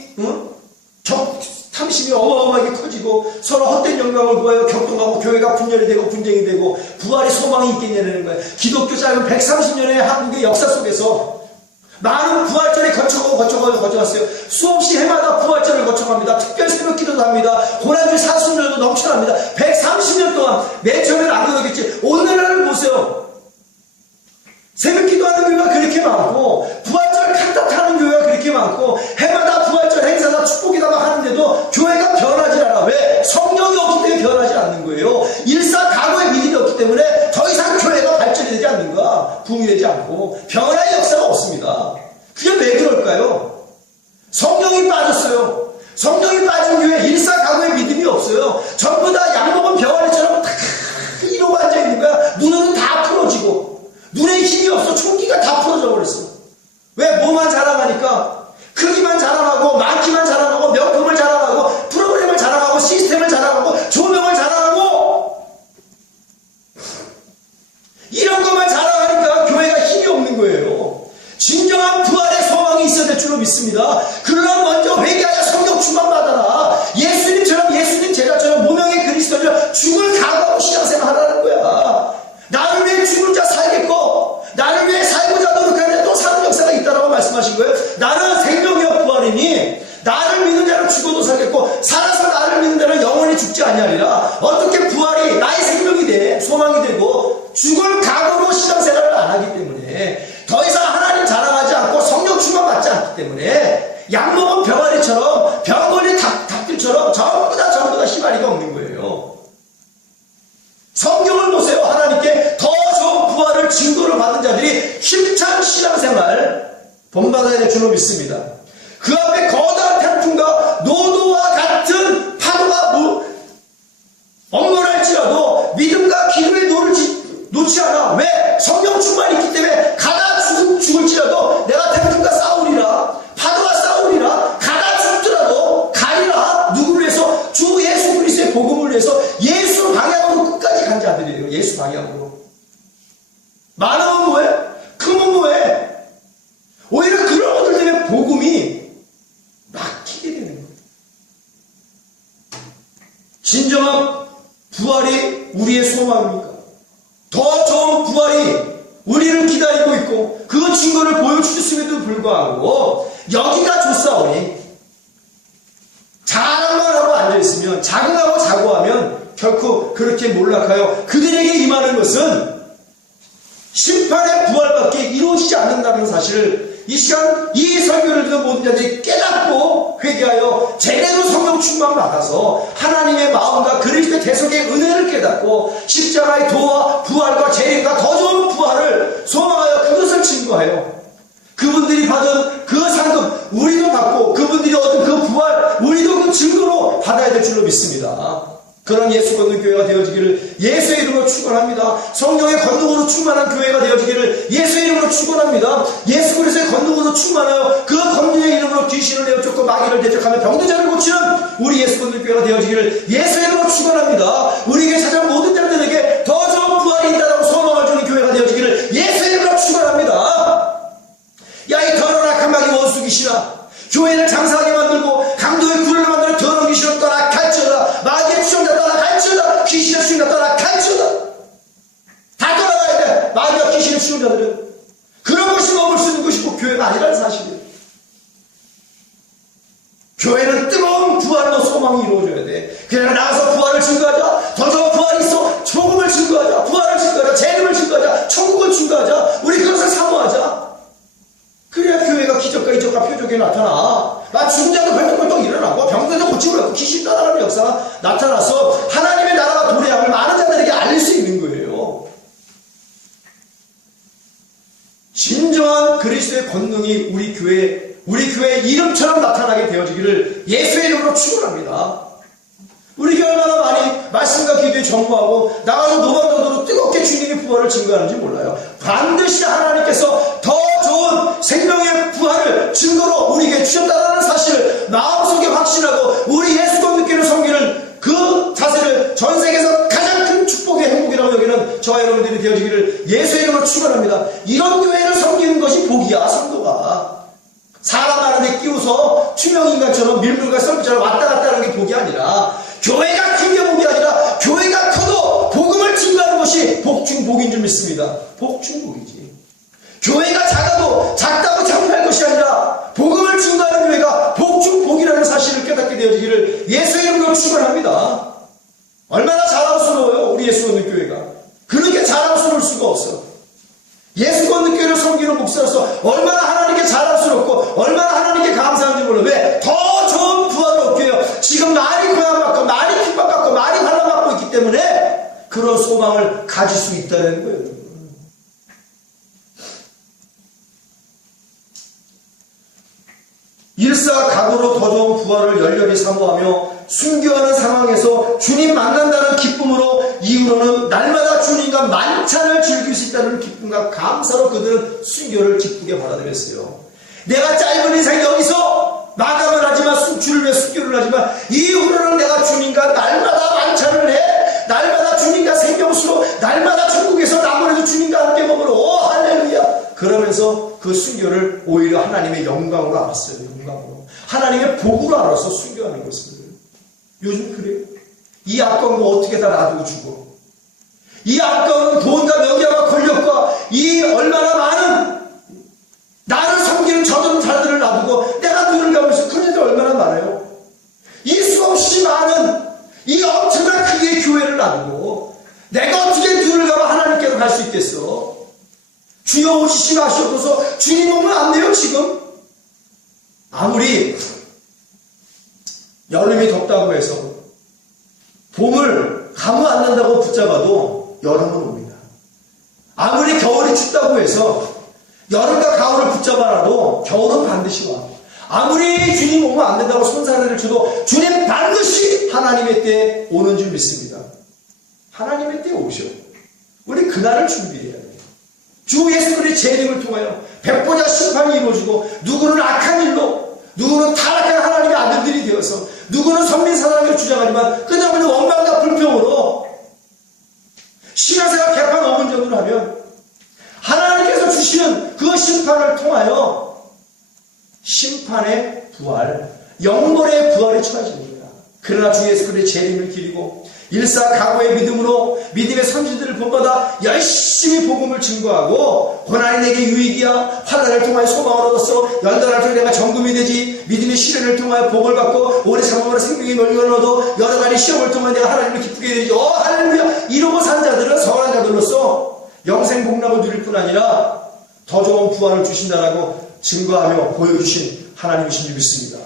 어마어마하게 커지고 서로 헛된 영광을 구하여 격동하고 교회가 분열이 되고 분쟁이 되고 부활의 소망이 있겠냐는 거예요. 기독교 짧은 130년의 한국의 역사 속에서 많은 부활절에 거쳐갔어요. 수없이 해마다 부활절을 거쳐갑니다. 특별 새벽 기도도 합니다. 고난주의 사순절도 넘쳐납니다. 130년 동안 맨 처음에는 안 그러겠지. 오늘날을 보세요. 새벽 기도하는 교회가 그렇게 많고 부활절 칸타타는 교회가 그렇게 많고 해마다 부활 축복이다 막 하는데도 교회가 변하지 않아. 왜? 성령이 없기 때문에 변하지 않는 거예요. 일사각오의 믿음이 없기 때문에 더 이상 교회가 발전이 되지 않는 거야. 붕괴되지 않고 변화의 역사가 없습니다. 그게 왜 그럴까요? 성령이 빠졌어요. 성령이 빠진 교회 일사각오의 믿음이 없어요. 전부 다 약먹은 병아리처럼 다 이러고 앉아있는 거야. 눈은 다 풀어지고 눈에 힘이 없어. 총기가 다 풀어져 버렸어. 왜? 뭐만 자랑하니까 크기만 자랑하고 많기만 자랑하고 명품을 자랑하고 프로그램을 자랑하고 시스템을 자랑하고 조명을 자랑하고 이런 것만 자랑하니까 교회가 힘이 없는 거예요. 진정한 부활의 소망이 있어야 될 줄로 믿습니다. 그러나 먼저 회개하여 성령 충만 받아라. 예수님처럼 예수님 제자처럼 무명의 그리스도처럼 죽을 각오하고 신앙생활 하라는 거야. 나를 위해 죽을 자 살겠고 나를 위해 살고자 노력하는데 또 사는 역사가 있다라고 말씀하신 거예요. 나는 생명이여 부활이니 나를 믿는 자는 죽어도 살겠고 살아서 나를 믿는 자는 영원히 죽지 아니하리라. 어떻게 부활이 나의 생명이 돼 소망이 되고 죽을 각오로 신앙생활을 안 하기 때문에 더 이상 하나님 자랑하지 않고 성령 충만 받지 않기 때문에 약먹은 병아리처럼 병 걸린 닭들처럼 전부 다 희망이가 없는 거예요. 성경을 보세요. 하나님께 더 좋은 부활을 증거를 받은 자들이 힘찬 신앙생활 본받아야 될 줄로 믿습니다. 그 앞에 거대한 태풍과 노도와 같은 파도가 억눌할지라도 믿음과 기도의 노를 놓지 않아. 왜? 성령 충만이 있기 때문에 가다 죽을지라도 내가 태풍과 싸우리라. 파도와 싸우리라. 가다 죽더라도 가리라. 누구를 위해서? 주 예수 그리스도의 복음을 위해서 예수 방향으로 끝까지 간 자들이에요. 예수 방향으로. 많으면 뭐해? 크면 뭐해? 오히려 그런 것들 때문에 복음이 막히게 되는 거예요. 진정한 부활이 우리의 소망입니까? 더 좋은 부활이 우리를 기다리고 있고 그 증거를 보여주셨음에도 불구하고 여기가 좋사오니 자랑만 하고 앉아있으면 자긍하고 자고하면 결코 그렇게 몰락하여 그들에게 임하는 것은 심판의 부활밖에 이루어지지 않는다는 사실을 이 시간 이 설교를 듣는 모든 자들이 깨닫고 회개하여 제대로 성령 충만 받아서 하나님의 마음과 그리스도의 대속의 은혜를 깨닫고 십자가의 도와 부활과 재림과 더 좋은 부활을 소망하여 그것을 증거하여 그분들이 받은 그 상급 우리도 받고 그분들이 얻은 그 부활 우리도 그 증거로 받아야 될 줄로 믿습니다. 그런 예수 걷는 교회가 되어지기를 예수의 이름으로 축원합니다. 성령의 권능으로 충만한 교회가 되어지기를 예수의 이름으로 축원합니다. 예수 그리스도의 권능으로 충만하여 그 권능의 이름으로 귀신을 내어쫓고 마귀를 대적하며 병든 자를 고치는 우리 예수 걷는 교회가 되어지기를 예수의 이름으로 축원합니다. 우리에게 찾아온 모든 자들에게 더 좋은 부활이 있다라고 소망을 주는 교회가 되어지기를 예수의 이름으로 축원합니다. 야, 이 더러운 악한 마귀 원수 귀신아, 교회를 장사하게 만들고 강도의 굴을 만드는 더러운 귀신을 떠나 갈지어다. 마귀의 추종자 떠나 갈지어다. 귀신의 추종자 떠나 갈지어다. 다 떠나가야 돼. 마귀와 귀신의 추종자들은 그런 것이 머물 수 있는 것이 꼭 교회가 아니라는 사실이에요. 교회는 뜨거운 부활로 소망이 이루어져야 돼. 그냥 나가서 부활을 증거하자. 더 좋은 부활이 있어. 복음을 증거하자. 부활을 증거하자. 재림을 증거하자. 천국을 증거하자. 우리 그것을 사모하자. 그래야 교회가 기적과 이적과 표적이 나타나. 나 죽은 자도 벌떡벌떡 일어나고 병들도 고침을 하고 귀신 따라가는 역사가 나타나서 하나님의 나라가 도래함을 많은 자들에게 알릴 수 있는 거예요. 진정한 그리스도의 권능이 우리 교회의 이름처럼 나타나게 되어지기를 예수의 이름으로 축원합니다. 우리 교회 얼마나 많이 말씀과 기도에 전무하고 나가서 노방전도로 뜨겁게 주님의 부활을 증거하는지 몰라요. 반드시 하나님께서 더 좋은 생명의 부활을 증거로 우리에게 주셨다는 사실을 마음속에 확신하고 우리 예수 걷는 섬기는 그 자세를 전 세계에서 가장 큰 축복의 행복이라고 여기는 저와 여러분들이 되어지기를 예수의 이름으로 축원합니다. 이런 교회를 섬기는 것이 복이야. 성도가 사람 많은데 끼워서 투명인간처럼 밀물과 썰물처럼 왔다 갔다 하는 게 복이 아니라 교회가 큰 게 복이 아니라 교회가 커도 복음을 증거하는 것이 복중복인 줄 믿습니다. 복중복이지. 교회가 작아도 작다고 창피할 것이 아니라 복음을 증거하는 교회가 복중복이라는 사실을 깨닫게 되어지기를 예수의 이름으로 축원합니다. 얼마나 자랑스러워요. 우리 예수 걷는 교회가. 그렇게 자랑스러울 수가 없어. 예수 걷는 교회를 섬기는 목사로서 얼마나 하나님께 자랑스럽고 얼마나 하나님께 감사한지 몰라. 왜? 더 좋은 그런 소망을 가질 수 있다는 거예요. 일사각오로 더 좋은 부활을 열렬히 사모하며 순교하는 상황에서 주님 만난다는 기쁨으로 이후로는 날마다 주님과 만찬을 즐길 수 있다는 기쁨과 감사로 그들은 순교를 기쁘게 받아들였어요. 내가 짧은 인생 여기서 마감을 하지만 주를 위해 순교를 하지만 이후로는 내가 주님과 날마다 만찬을 해, 날마다 주님과 생명수로, 날마다 천국에서 아무래도 주님과 함께 먹으러 오 할렐루야. 그러면서 그 순교를 오히려 하나님의 영광으로 알았어요. 영광으로. 하나님의 복으로 알아서 순교하는 것을. 요즘 그래요. 이 아까운 거 어떻게 다 놔두고 죽어. 이 아까운 돈과 명예와 권력과 이 얼마나 많은 나를 섬기는 저들은 자들을 놔두고 내가 누구를 가고 있어. 그런 일들 얼마나 많아요. 이 수없이 많은 이 엄청난 크기의 교회를 놔두고 내가 어떻게 누구를 가고 하나님께로 갈 수 있겠어. 주여 오시시 마시옵소서. 주님 오면 안 돼요 지금. 아무리 여름이 덥다고 해서 봄을 가무 안 난다고 붙잡아도 여름은 옵니다. 아무리 겨울이 춥다고 해서 여름과 가을을 붙잡아놔도 겨울은 반드시 와. 아무리 주님 오면 안 된다고 손사래를 쳐도 주님 반드시 하나님의 때에 오는 줄 믿습니다. 하나님의 때에 오셔. 우리 그날을 준비해야 돼요. 주 예수 그리스도의 재림을 통하여 백보자 심판이 이루어지고 누구는 악한 일로, 누구는 타락한 하나님의 아들들이 되어서, 누구는 선민사랑을 주장하지만 그다음에 원망과 불평으로 신앙생활 개판 5분 전으로 하면 하나님께서 주시는 그 심판을 통하여 심판의 부활, 영벌의 부활이 처해집니다. 그러나 주 예수 그리스도의 재림을 기리고 일사각오의 믿음으로 믿음의 선지들을 본받아 열심히 복음을 증거하고 고난이 내게 유익이야, 환난을 통하여 소망을 얻었어, 연단을 통해 내가 정금이 되지, 믿음의 시련을 통하여 복을 받고 오래 참음으로 생명의 멸류관을 얻어 여러 가지 시험을 통하여 내가 하나님을 기쁘게 되지, 할렐루야. 이러고 산 자들은 선한 자들로서 영생 복락을 누릴 뿐 아니라 더 좋은 부활을 주신다라고 증거하며 보여주신 하나님이신 줄 믿습니다.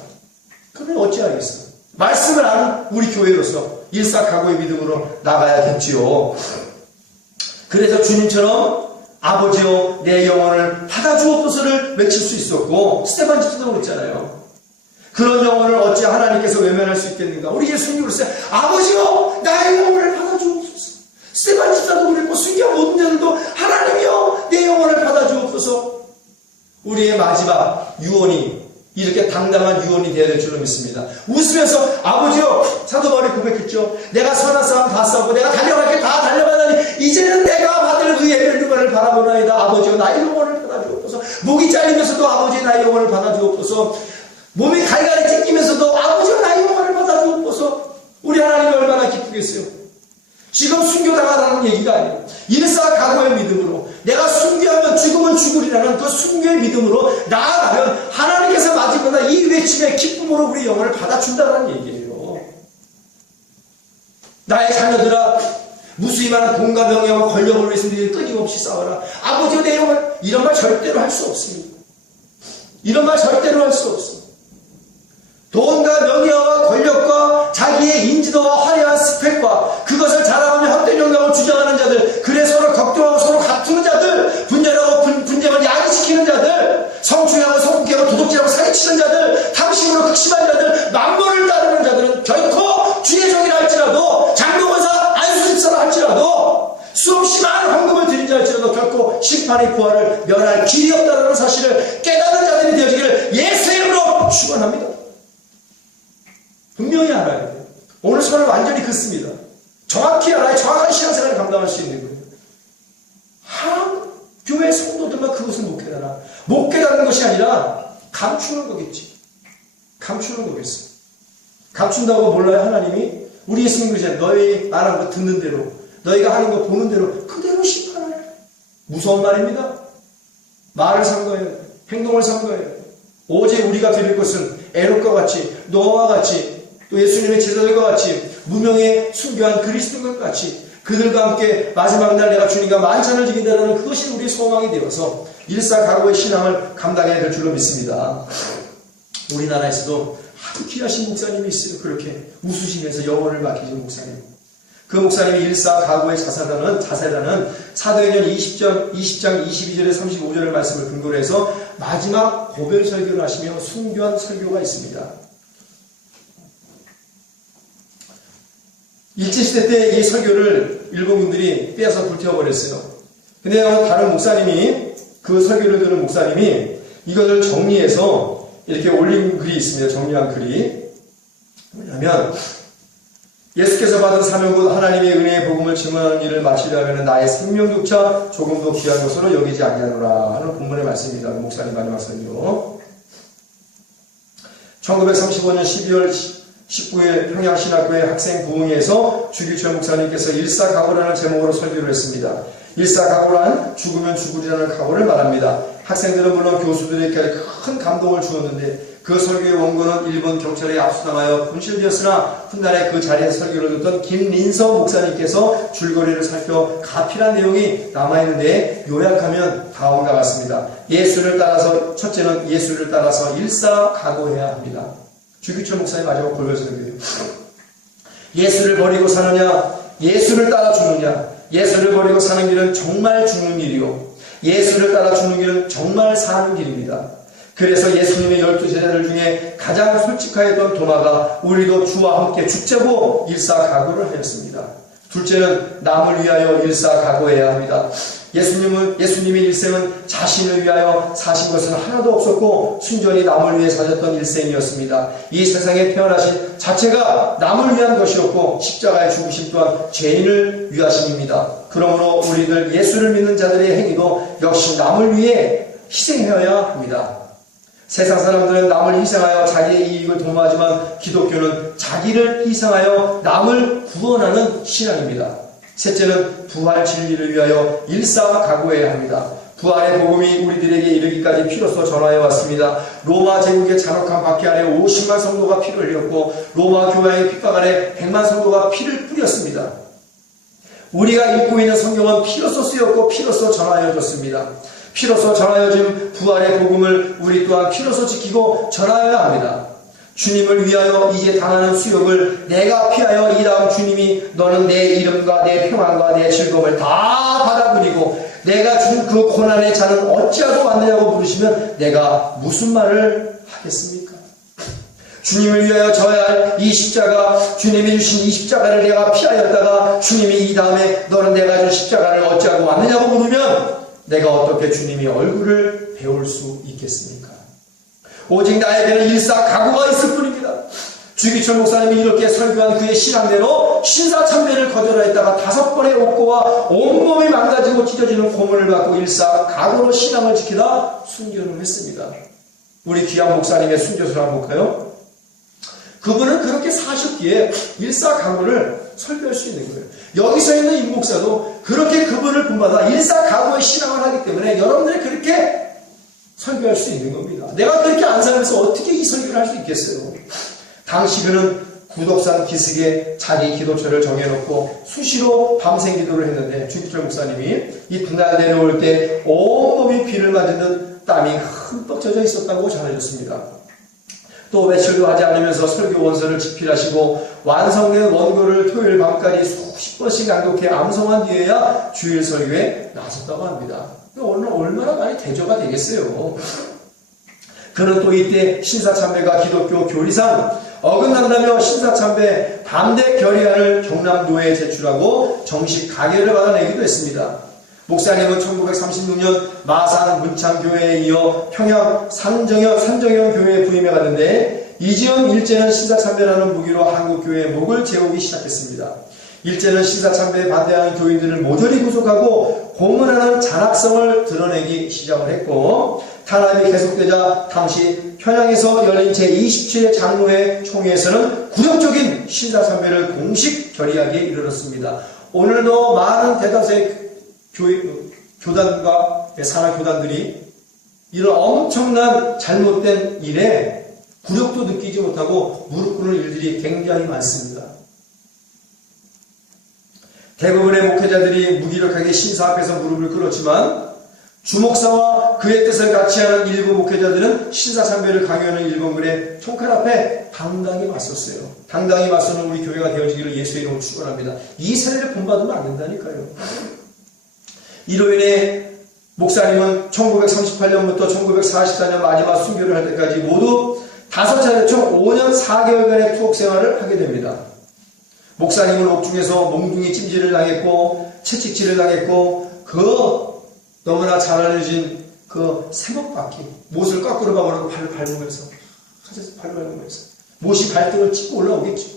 그러면 어찌하겠어요? 말씀을 아는 우리 교회로서 일사각오의 믿음으로 나가야겠지요. 그래서 주님처럼 아버지여 내 영혼을 받아주옵소서를 외칠 수 있었고, 스테반 집사도 그랬잖아요. 그런 영혼을 어찌 하나님께서 외면할 수 있겠는가? 우리 예수님이 그랬어요. 아버지여 나의 영혼을 받아주옵소서. 스테반 집사도 그랬고 순교한 모든 자들도 하나님이여 내 영혼을 받아주옵소서. 우리의 마지막 유언이 이렇게 당당한 유언이 되어야 될 줄로 믿습니다. 웃으면서 아버지요, 사도 바울이 고백했죠. 내가 선한 싸움 다 싸우고 내가 달려갈 게 다 달려가다니 이제는 내가 받을 그 예배를 바라보나이다. 아버지요 나의 영혼을 받아주옵소서. 목이 잘리면서도 아버지 나의 영혼을 받아주옵소서. 몸이 갈갈이 찢기면서도 아버지요 나의 영혼을 받아주옵소서. 우리 하나님이 얼마나 기쁘겠어요. 지금 순교당하라는 얘기가 아니에요. 일사각오의 믿음으로 내가 순교하면 죽으면 죽으리라는 그 순교의 믿음으로 나아가면 하나님께서 마지막에 이 외침의 기쁨으로 우리 영혼을 받아준다는 얘기예요. 나의 자녀들아 무수히 많은 돈과 명예와 권력을 위해서 너희들이 끊임없이 싸워라. 아버지와 내 영혼, 이런 말 절대로 할 수 없습니다. 이런 말 절대로 할 수 없습니다. 돈과 명예와 권력과 자기의 인지도와 화려한 스펙과 그것을 자랑하며 헛된 영광을 주장하는 자들, 그래 서로 걱정하고 서로 다투는 자들, 분열하고 분쟁을 야기시키는 자들, 성추행하고 성폭행하고 도둑질하고 사기치는 자들, 탐심으로 극심한 자들, 만물을 따르는 자들은 결코 주의 종이라 할지라도, 장로권사 안수집사라 할지라도, 수없이 많은 헌금을 드린 자 할지라도 결코 심판의 부활을 면할 길이 없다는 사실을 깨닫는 자들이 되어지기를 예수의 이름으로 축원합니다. 분명히 알아야 돼요. 오늘 설을 완전히 긋습니다. 정확히 알아야 정확한 신앙생활을 감당할 수 있는 거예요. 한 교회 성도들만 그것을 못 깨달아. 못 깨닫는 것이 아니라 감추는 거겠지. 감추는 거겠어. 감춘다고 몰라요 하나님이? 우리 예수님 그러잖아요. 너희 말하는 거 듣는 대로, 너희가 하는 거 보는 대로 그대로 심판을 해. 무서운 말입니다. 말을 산 거예요. 행동을 산 거예요. 오직 우리가 드릴 것은 에녹과 같이, 노아와 같이, 또 예수님의 제자들과 같이, 무명의 순교한 그리스도인과 같이 그들과 함께 마지막 날 내가 주님과 만찬을 지킨다는 그것이 우리의 소망이 되어서 일사각오의 신앙을 감당해야 될 줄로 믿습니다. 우리나라에서도 아주 귀하신 목사님이 있어요. 그렇게 웃으시면서 영혼을 맡기신 목사님. 그 목사님이 일사각오의 자세라는 사도행전 20장 22절에 35절의 말씀을 근거로 해서 마지막 고별 설교를 하시며 순교한 설교가 있습니다. 일제시대 때 이 설교를 일본 군들이 빼앗아 불태워버렸어요. 근데 다른 목사님이, 그 설교를 들은 목사님이 이것을 정리해서 이렇게 올린 글이 있습니다. 정리한 글이 뭐냐면, 예수께서 받은 사명은 하나님의 은혜의 복음을 증언하는 일을 마치려면 나의 생명조차 조금도 귀한 것으로 여기지 아니하노라 하는 본문의 말씀입니다. 목사님 마지막 설교. 1935년 12월 19일 평양신학교의 학생 부흥회에서 주규철 목사님께서 일사각오라는 제목으로 설교를 했습니다. 일사각오란 죽으면 죽으리라는 각오를 말합니다. 학생들은 물론 교수들에게 큰 감동을 주었는데 그 설교의 원고는 일본 경찰에 압수당하여 분실되었으나 훗날에 그 자리에서 설교를 듣던 김린서 목사님께서 줄거리를 살펴 가필한 내용이 남아있는데 요약하면 다음과 같습니다. 첫째는 예수를 따라서 일사각오해야 합니다. 주규철 목사님 마지막 골별 설교예요. 예수를 버리고 사느냐, 예수를 따라 죽느냐. 예수를 버리고 사는 길은 정말 죽는 길이요, 예수를 따라 죽는 길은 정말 사는 길입니다. 그래서 예수님의 12제자들 중에 가장 솔직하였던 도마가 우리도 주와 함께 죽자고 일사각오를 하였습니다. 둘째는 남을 위하여 일사각오해야 합니다. 예수님의 일생은 자신을 위하여 사신 것은 하나도 없었고 순전히 남을 위해 사셨던 일생이었습니다. 이 세상에 태어나신 자체가 남을 위한 것이었고 십자가의 죽으심 또한 죄인을 위하심입니다. 그러므로 우리들 예수를 믿는 자들의 행위도 역시 남을 위해 희생해야 합니다. 세상 사람들은 남을 희생하여 자기의 이익을 도모하지만 기독교는 자기를 희생하여 남을 구원하는 신앙입니다. 셋째는 부활 진리를 위하여 일사각오해야 합니다. 부활의 복음이 우리들에게 이르기까지 피로써 전하여 왔습니다. 로마 제국의 잔혹한 박해 아래 50만 성도가 피를 흘렸고 로마 교회의 핍박 아래 100만 성도가 피를 뿌렸습니다. 우리가 읽고 있는 성경은 피로써 쓰였고 피로써 전하여졌습니다. 피로써 전하여진 부활의 복음을 우리 또한 피로써 지키고 전하여야 합니다. 주님을 위하여 이제 당하는 수욕을 내가 피하여 이 다음 주님이 너는 내 이름과 내 평안과 내 즐거움을 다 받아들이고 내가 준 그 고난의 자는 어찌하고 왔느냐고 물으시면 내가 무슨 말을 하겠습니까? 주님을 위하여 져야 할 이 십자가, 주님이 주신 이 십자가를 내가 피하였다가 주님이 이 다음에 너는 내가 준 십자가를 어찌하고 왔느냐고 물으면 내가 어떻게 주님의 얼굴을 배울 수 있겠습니까? 오직 나에게는 일사각오가 있을 뿐입니다. 주기철 목사님이 이렇게 설교한 그의 신앙대로 신사참배를 거절하였다가 5번의 옥고와 온몸이 망가지고 찢어지는 고문을 받고 일사각오로 신앙을 지키다 순교를 했습니다. 우리 귀한 목사님의 순교서를 한번 볼까요? 그분은 그렇게 사셨기에 일사각오를 설교할 수 있는 거예요. 여기서 있는 임 목사도 그렇게 그분을 본받아 일사각오의 신앙을 하기 때문에 여러분들이 그렇게 설교할 수 있는 겁니다. 내가 그렇게 안 살면서 어떻게 이 설교를 할 수 있겠어요? 당시 그는 구덕산 기슭에 자기 기도처를 정해놓고 수시로 밤샘 기도를 했는데 주기철 목사님이 이 분할 내려올 때 온몸이 비를 맞은 듯 땀이 흠뻑 젖어 있었다고 전해졌습니다. 또 며칠도 하지 않으면서 설교 원서를 집필하시고 완성된 원고를 토요일 밤까지 수십 번씩 낭독해 암송한 뒤에야 주일 설교에 나섰다고 합니다. 얼마나 많이 대조가 되겠어요. 그는 또 이때 신사참배가 기독교 교리상 어긋난다며 신사참배 반대 결의안을 경남도에 제출하고 정식 가결을 받아내기도 했습니다. 목사님은 1936년 마산 문창교회에 이어 평양 산정현 교회에 부임해 갔는데 이지영 일제는 신사참배라는 무기로 한국교회의 목을 재우기 시작했습니다. 일제는 신사참배에 반대하는 교인들을 모조리 구속하고 고문하는 잔악성을 드러내기 시작을 했고 탄압이 계속되자 당시 평양에서 열린 제27회 장로회 총회에서는 굴욕적인 신사참배를 공식 결의하기에 이르렀습니다. 오늘도 많은 대다수의 교단과 산하교단들이 이런 엄청난 잘못된 일에 굴욕도 느끼지 못하고 무릎 꿇는 일들이 굉장히 많습니다. 대부분의 목회자들이 무기력하게 신사 앞에서 무릎을 꿇었지만 주목사와 그의 뜻을 같이 하는 일부 목회자들은 신사참배를 강요하는 일본군의 총칼 앞에 당당히 맞섰어요. 당당히 맞서는 우리 교회가 되어지기를 예수의 이름으로 축원합니다. 이 사례를 본받으면 안 된다니까요. 이로 인해 목사님은 1938년부터 1944년 마지막 순교를 할 때까지 모두 5차례 총 5년 4개월간의 투옥 생활을 하게 됩니다. 목사님은 옥중에서 몽둥이 찜질을 당했고 채찍질을 당했고 너무나 잘 알려진 세목바퀴 못을 거꾸로 박으라고 발을 밟으면서 못이 발등을 찍고 올라오겠죠.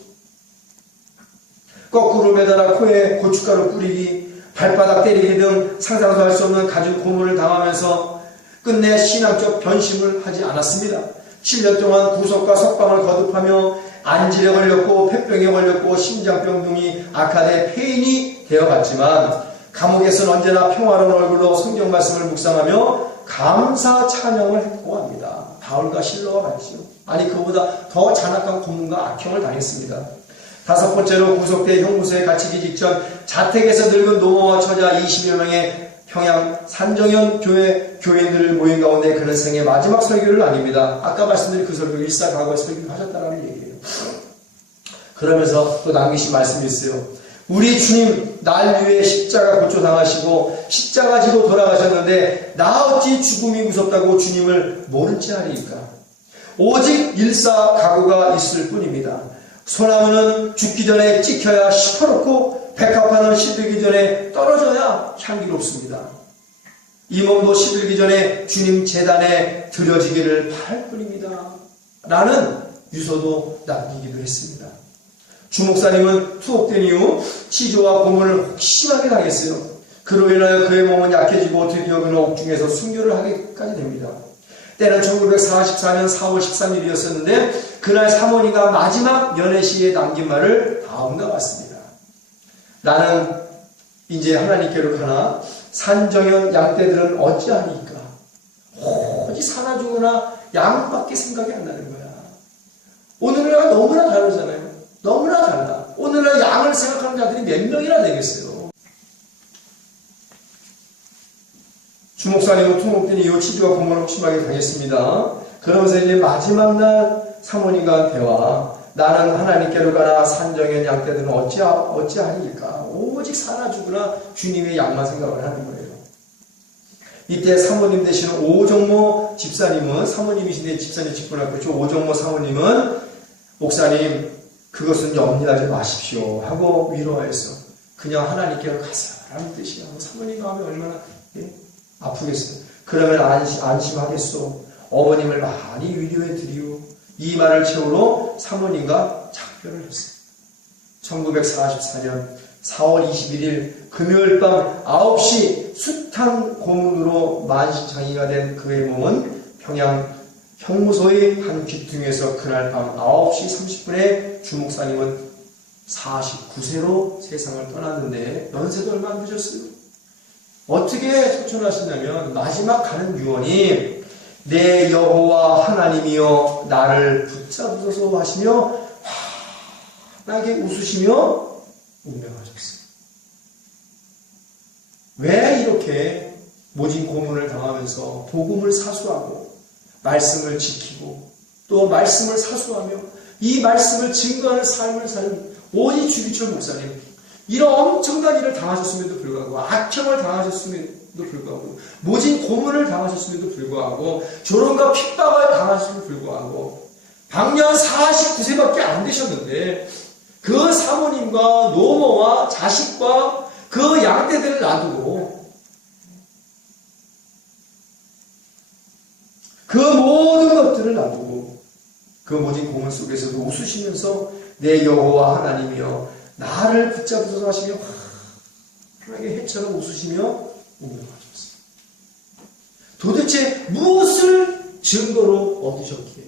거꾸로 매달아 코에 고춧가루 뿌리기, 발바닥 때리기 등 상상도 할 수 없는 가진 고문을 당하면서 끝내 신앙적 변심을 하지 않았습니다. 7년 동안 구속과 석방을 거듭하며 안질에 걸렸고 폐병에 걸렸고 심장병 등이 악화돼 폐인이 되어갔지만 감옥에서는 언제나 평화로운 얼굴로 성경 말씀을 묵상하며 감사 찬양을 했고 합니다. 바울과 실로와 같이요. 아니 그보다 더 잔악한 고문과 악형을 당했습니다. 5번째로 구속돼 형무소에 갇히기 직전 자택에서 늙은 노모와 처자 20여 명의 평양 산정현 교회 교인들을 모인 가운데 그는 생애 마지막 설교를 남깁니다. 아까 말씀드린 그 설교 일사과거의 설교를 하셨다는 얘기예요. 그러면서 또 남기신 말씀이 있어요. 우리 주님 날 위해 십자가 고초 당하시고 십자가 지고 돌아가셨는데 나 어찌 죽음이 무섭다고 주님을 모른지 아리이까. 오직 일사각오가 있을 뿐입니다. 소나무는 죽기 전에 찍혀야 시퍼렇고 백합화는 시들기 전에 떨어져야 향기롭습니다. 이 몸도 시들기 전에 주님 재단에 드려지기를 바랄 뿐입니다. 라는 유서도 남기기도 했습니다. 주목사님은 투옥된 이후 치조와 고문을 심하게 당했어요. 그로 인하여 그의 몸은 약해지고 드디어 그는 옥중에서 순교를 하기까지 됩니다. 때는 1944년 4월 13일이었었는데 그날 사모니가 마지막 연애시에 남긴 말을 다음과 같습니다. 나는 이제 하나님께로 가나 산정현 양떼들은 어찌하니까 오직 사나 죽으나 양밖에 생각이 안 나는 거야. 오늘날과 너무나 다르잖아요. 너무나 달라. 오늘날 양을 생각하는 자들이 몇 명이나 되겠어요. 주목사님은 투목된 이후 치주와 고문을 심하게 당했습니다. 그러면서 이제 마지막 날 사모님과 대화. 나는 하나님께로 가나 산정현 양떼들은 어찌하니까 오직 사나 죽으나 주님의 양만 생각을 하는 거예요. 이때 사모님 되시는 오정모 집사님은 사모님이신데 집사님 직분하고 오정모 사모님은 목사님 그것은 염려하지 마십시오 하고 위로하였어. 그냥 하나님께로 가세요라는 뜻이야. 사모님 마음이 얼마나 아프겠어요. 그러면 안심하겠소. 어머님을 많이 위로해 드리오. 이 말을 채우러 사모님과 작별을 했어요. 1944년 4월 21일 금요일 밤 9시 숱한 고문으로 만신창이가 된 그의 몸은 평양 형무소의 한 귀퉁에서 그날 밤 9시 30분에 주목사님은 49세로 세상을 떠났는데 연세도 얼마 안 되셨어요. 어떻게 소천하시냐면 마지막 가는 유언이 내 여호와 하나님이여 나를 붙잡으소서 하시며 환하게 웃으시며 운명하셨어요. 왜 이렇게 모진 고문을 당하면서 복음을 사수하고 말씀을 지키고 또 말씀을 사수하며 이 말씀을 증거하는 삶을 사는 오직 주기철 목사님 이런 엄청난 일을 당하셨음에도 불구하고 악형을 당하셨음에도 불구하고 모진 고문을 당하셨음에도 불구하고 조롱과 핍박을 당하셨음에도 불구하고 방년 49세밖에 안 되셨는데 그 사모님과 노모와 자식과 그 양떼들을 놔두고 그 모든 것들을 놔두고 그 모진 고문 속에서도 웃으시면서 내 여호와 하나님이여 나를 붙잡으소서 하시며 환하게 해처럼 웃으시며 운명하셨어요. 도대체 무엇을 증거로 얻으셨기에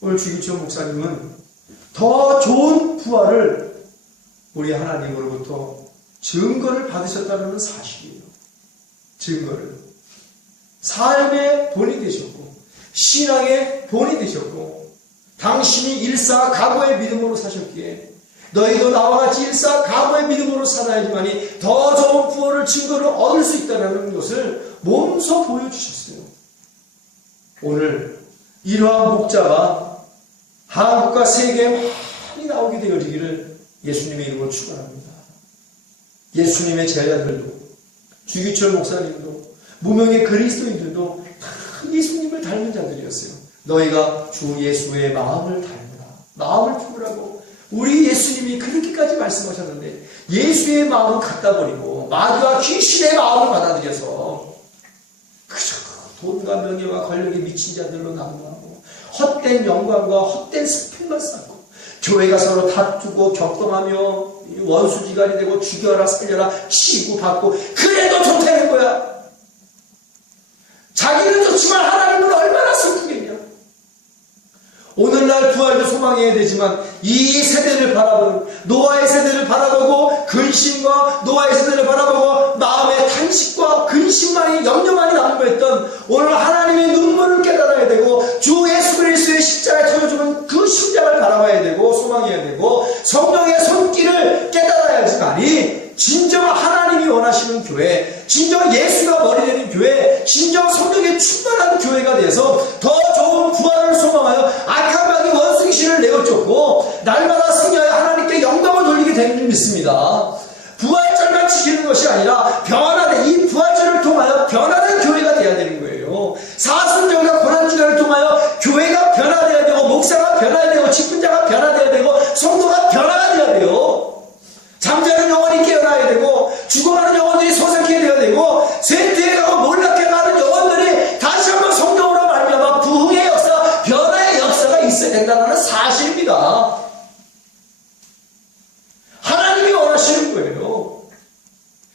오늘 주기철 목사님은 더 좋은 부활을 우리 하나님으로부터 증거를 받으셨다는 사실이에요. 증거를. 삶의 본이 되셨고 신앙의 본이 되셨고 당신이 일사각오의 믿음으로 사셨기에 너희도 나와 같이 일사각오의 믿음으로 살아야지만이 더 좋은 구원을 증거를 얻을 수 있다는 것을 몸소 보여주셨어요. 오늘 이러한 목자가 한국과 세계에 많이 나오게 되어지기를 예수님의 이름으로 축원합니다. 예수님의 제자들도, 주기철 목사님도, 무명의 그리스도인들도 다 예수님을 닮은 자들이었어요. 너희가 주 예수의 마음을 닮으라. 마음을 품으라고 우리 예수님이 그렇게까지 말씀하셨는데 예수의 마음을 갖다 버리고 마귀와 귀신의 마음을 받아들여서 그저 돈과 명예와 권력에 미친 자들로 난무하고 헛된 영광과 헛된 스펙만 쌓고 교회가 서로 다투고 격동하며 원수지간이 되고 죽여라 살려라 치고받고 그래도 좋다는 거야. 자기는 좋지만 하나님은 얼마나 슬프겠냐. 오늘날 부활도 소망해야 되지만 이 세대를 바라보는 노아의 세대를 바라보고 근심과 노아의 세대를 바라보고 마음의 탄식과 근심만이 염려만이 남부했던 오늘 하나님의 눈물을 깨달아야 되고 주 예수 그리스도의 십자가에 터져주는 그 심장을 바라봐야 되고 소망해야 되고 성령의 손길을 깨달아야지만이 진정 하나님이 원하시는 교회, 진정 예수가 머리 되는 교회, 진정 성령에 충만한 교회가 돼서 더 좋은 부활을 소망하여 악한 마귀 원수 귀신을 내어쫓고 날마다 승리하여 하나님께 영광을 돌리게 되는 줄 믿습니다. 부활절만 지키는 것이 아니라 변화된 이 부활절을 통하여 변화된 교회가 되어야 되는 거예요. 사순절과 고난주간을 통하여 교회가 변화되어야 되고 목사가 변화해야 되고 직분자가 변화되어야 되고 성도가 변화가 되어야 돼요. 잠자는 영혼이 깨어나야 되고 죽어가는 영혼들이 소생케 되어야 되고 쇠퇴해가고 몰락해가는 영혼들이 다시 한번 성령으로 말미암아 부흥의 역사, 변화의 역사가 있어야 된다는 사실입니다. 하나님이 원하시는 거예요.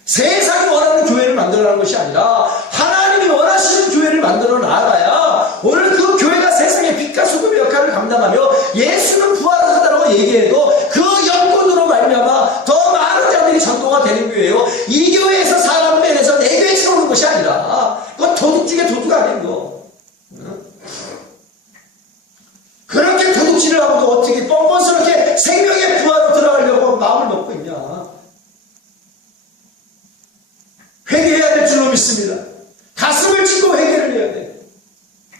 세상이 원하는 교회를 만들어가는 것이 아니라 하나님이 원하시는 교회를 만들어 나아가야 오늘 그 교회가 세상의 빛과 소금의 역할을 감당하며 예수는 부활하다라고 얘기해도 그 영혼으로 말미암아 더 많은 자들이 전도가 되는 교회예요. 이 교회에서 사람 빼내서 내 교회 채우는 것이 아니라 그건 도둑 중에 도둑 아닌 거. 그렇게 도둑질을 하고도 어떻게 뻔뻔스럽게 생명의 부활로 들어가려고 마음을 먹고 있냐. 회개해야 될 줄로 믿습니다. 가슴을 찢고 회개를 해야 돼.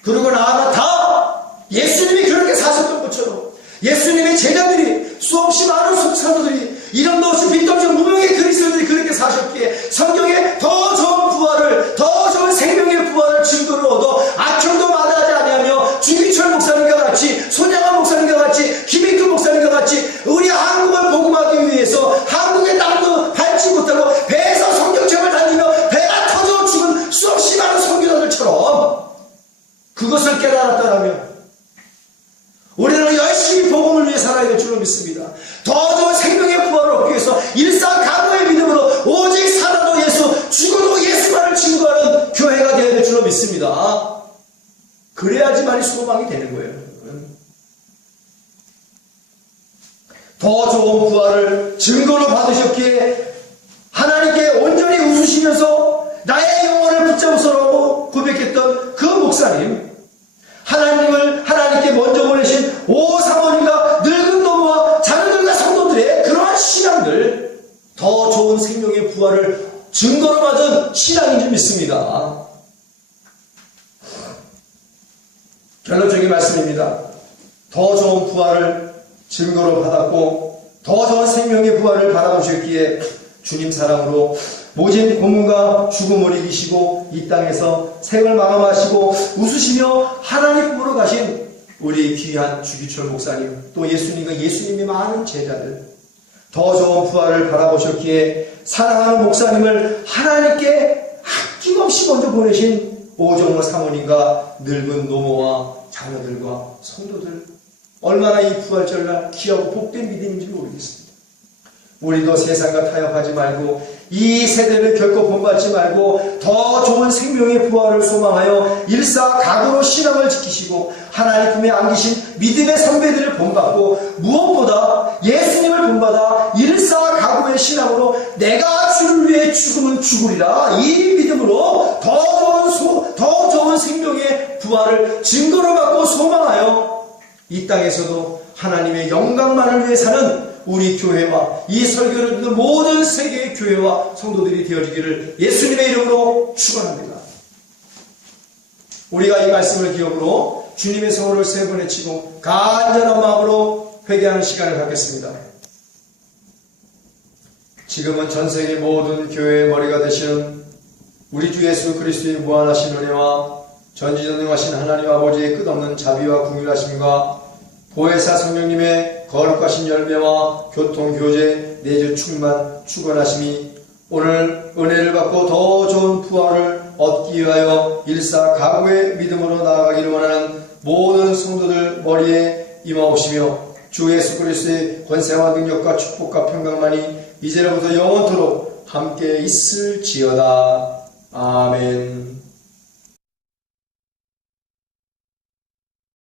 그러고 나아가 다 예수님이 그렇게 사셨던 것처럼 예수님의 제자들이 수없이 많은 속사도들이 이름도 없이 빛도 없이 무명의 그리스도들이 그렇게 사셨기에 성경에 더 좋은 부활을 더 좋은 생명의 부활을 증거를 얻어 악형도 마다하지 아니하며 주기철 목사님과 같이 손양환 목사님과 같이 김익규 목사님과 같이 우리 한국을 복음하기 위해서 한국의 땅도 밟지 못하고 배에서 성경책을 다니며 배가 터져 죽은 수없이 많은 선교사들처럼 그것을 깨달았다라면 우리는 열심히 복음을 위해 살아야 될 줄로 믿습니다. 더 좋은 생명의 부활을 얻기 위해서 일사각오의 믿음으로 오직 살아도 예수, 죽어도 예수만을 증거하는 교회가 되어야 될 줄로 믿습니다. 그래야지만이 소망이 되는 거예요. 더 좋은 부활을 증거로 받으셨기에 하나님께 온전히 웃으시면서 나의 영혼을 붙잡으소라고 고백했던 그 목사님, 하나님께 먼저 보내신 사모님과 늙은 노모와 자녀들과 성도들의 그러한 신앙들, 더 좋은 생명의 부활을 증거로 받은 신앙인 줄 믿습니다. 결론적인 말씀입니다. 더 좋은 부활을 증거로 받았고 더 좋은 생명의 부활을 바라보셨기에 주님 사랑으로 모진 고문과 죽음을 이기시고 이 땅에서 생을 마감하시고 웃으시며 하나님 품으로 가신 우리 귀한 주기철 목사님, 또 예수님과 예수님의 많은 제자들, 더 좋은 부활을 바라보셨기에 사랑하는 목사님을 하나님께 아낌없이 먼저 보내신 오정호 사모님과 늙은 노모와 자녀들과 성도들, 얼마나 이 부활절날 귀하고 복된 믿음인지 모르겠습니다. 우리도 세상과 타협하지 말고 이 세대를 결코 본받지 말고 더 좋은 생명의 부활을 소망하여 일사각오로 신앙을 지키시고 하나님 품에 안기신 믿음의 선배들을 본받고 무엇보다 예수님을 본받아 일사각오의 신앙으로 내가 주를 위해 죽으면 죽으리라 이 믿음으로 더 좋은 생명의 부활을 증거로 받고 소망하여 이 땅에서도 하나님의 영광만을 위해 사는 우리 교회와 이 설교를 듣는 모든 세계의 교회와 성도들이 되어지기를 예수님의 이름으로 축원합니다. 우리가 이 말씀을 기억으로 주님의 성호를 3번 외치고 간절한 마음으로 회개하는 시간을 갖겠습니다. 지금은 전 세계 모든 교회의 머리가 되시는 우리 주 예수 그리스도의 무한하신 은혜와 전지전능하신 하나님 아버지의 끝없는 자비와 궁휼하심과 보혜사 성령님의 거룩하신 열매와 교통, 교제, 내주 충만, 축원하심이 오늘 은혜를 받고 더 좋은 부활을 얻기 위하여 일사각오의 믿음으로 나아가기를 원하는 모든 성도들 머리에 임하옵시며 주 예수 그리스도의 권세와 능력과 축복과 평강만이 이제로부터 영원토록 함께 있을지어다. 아멘.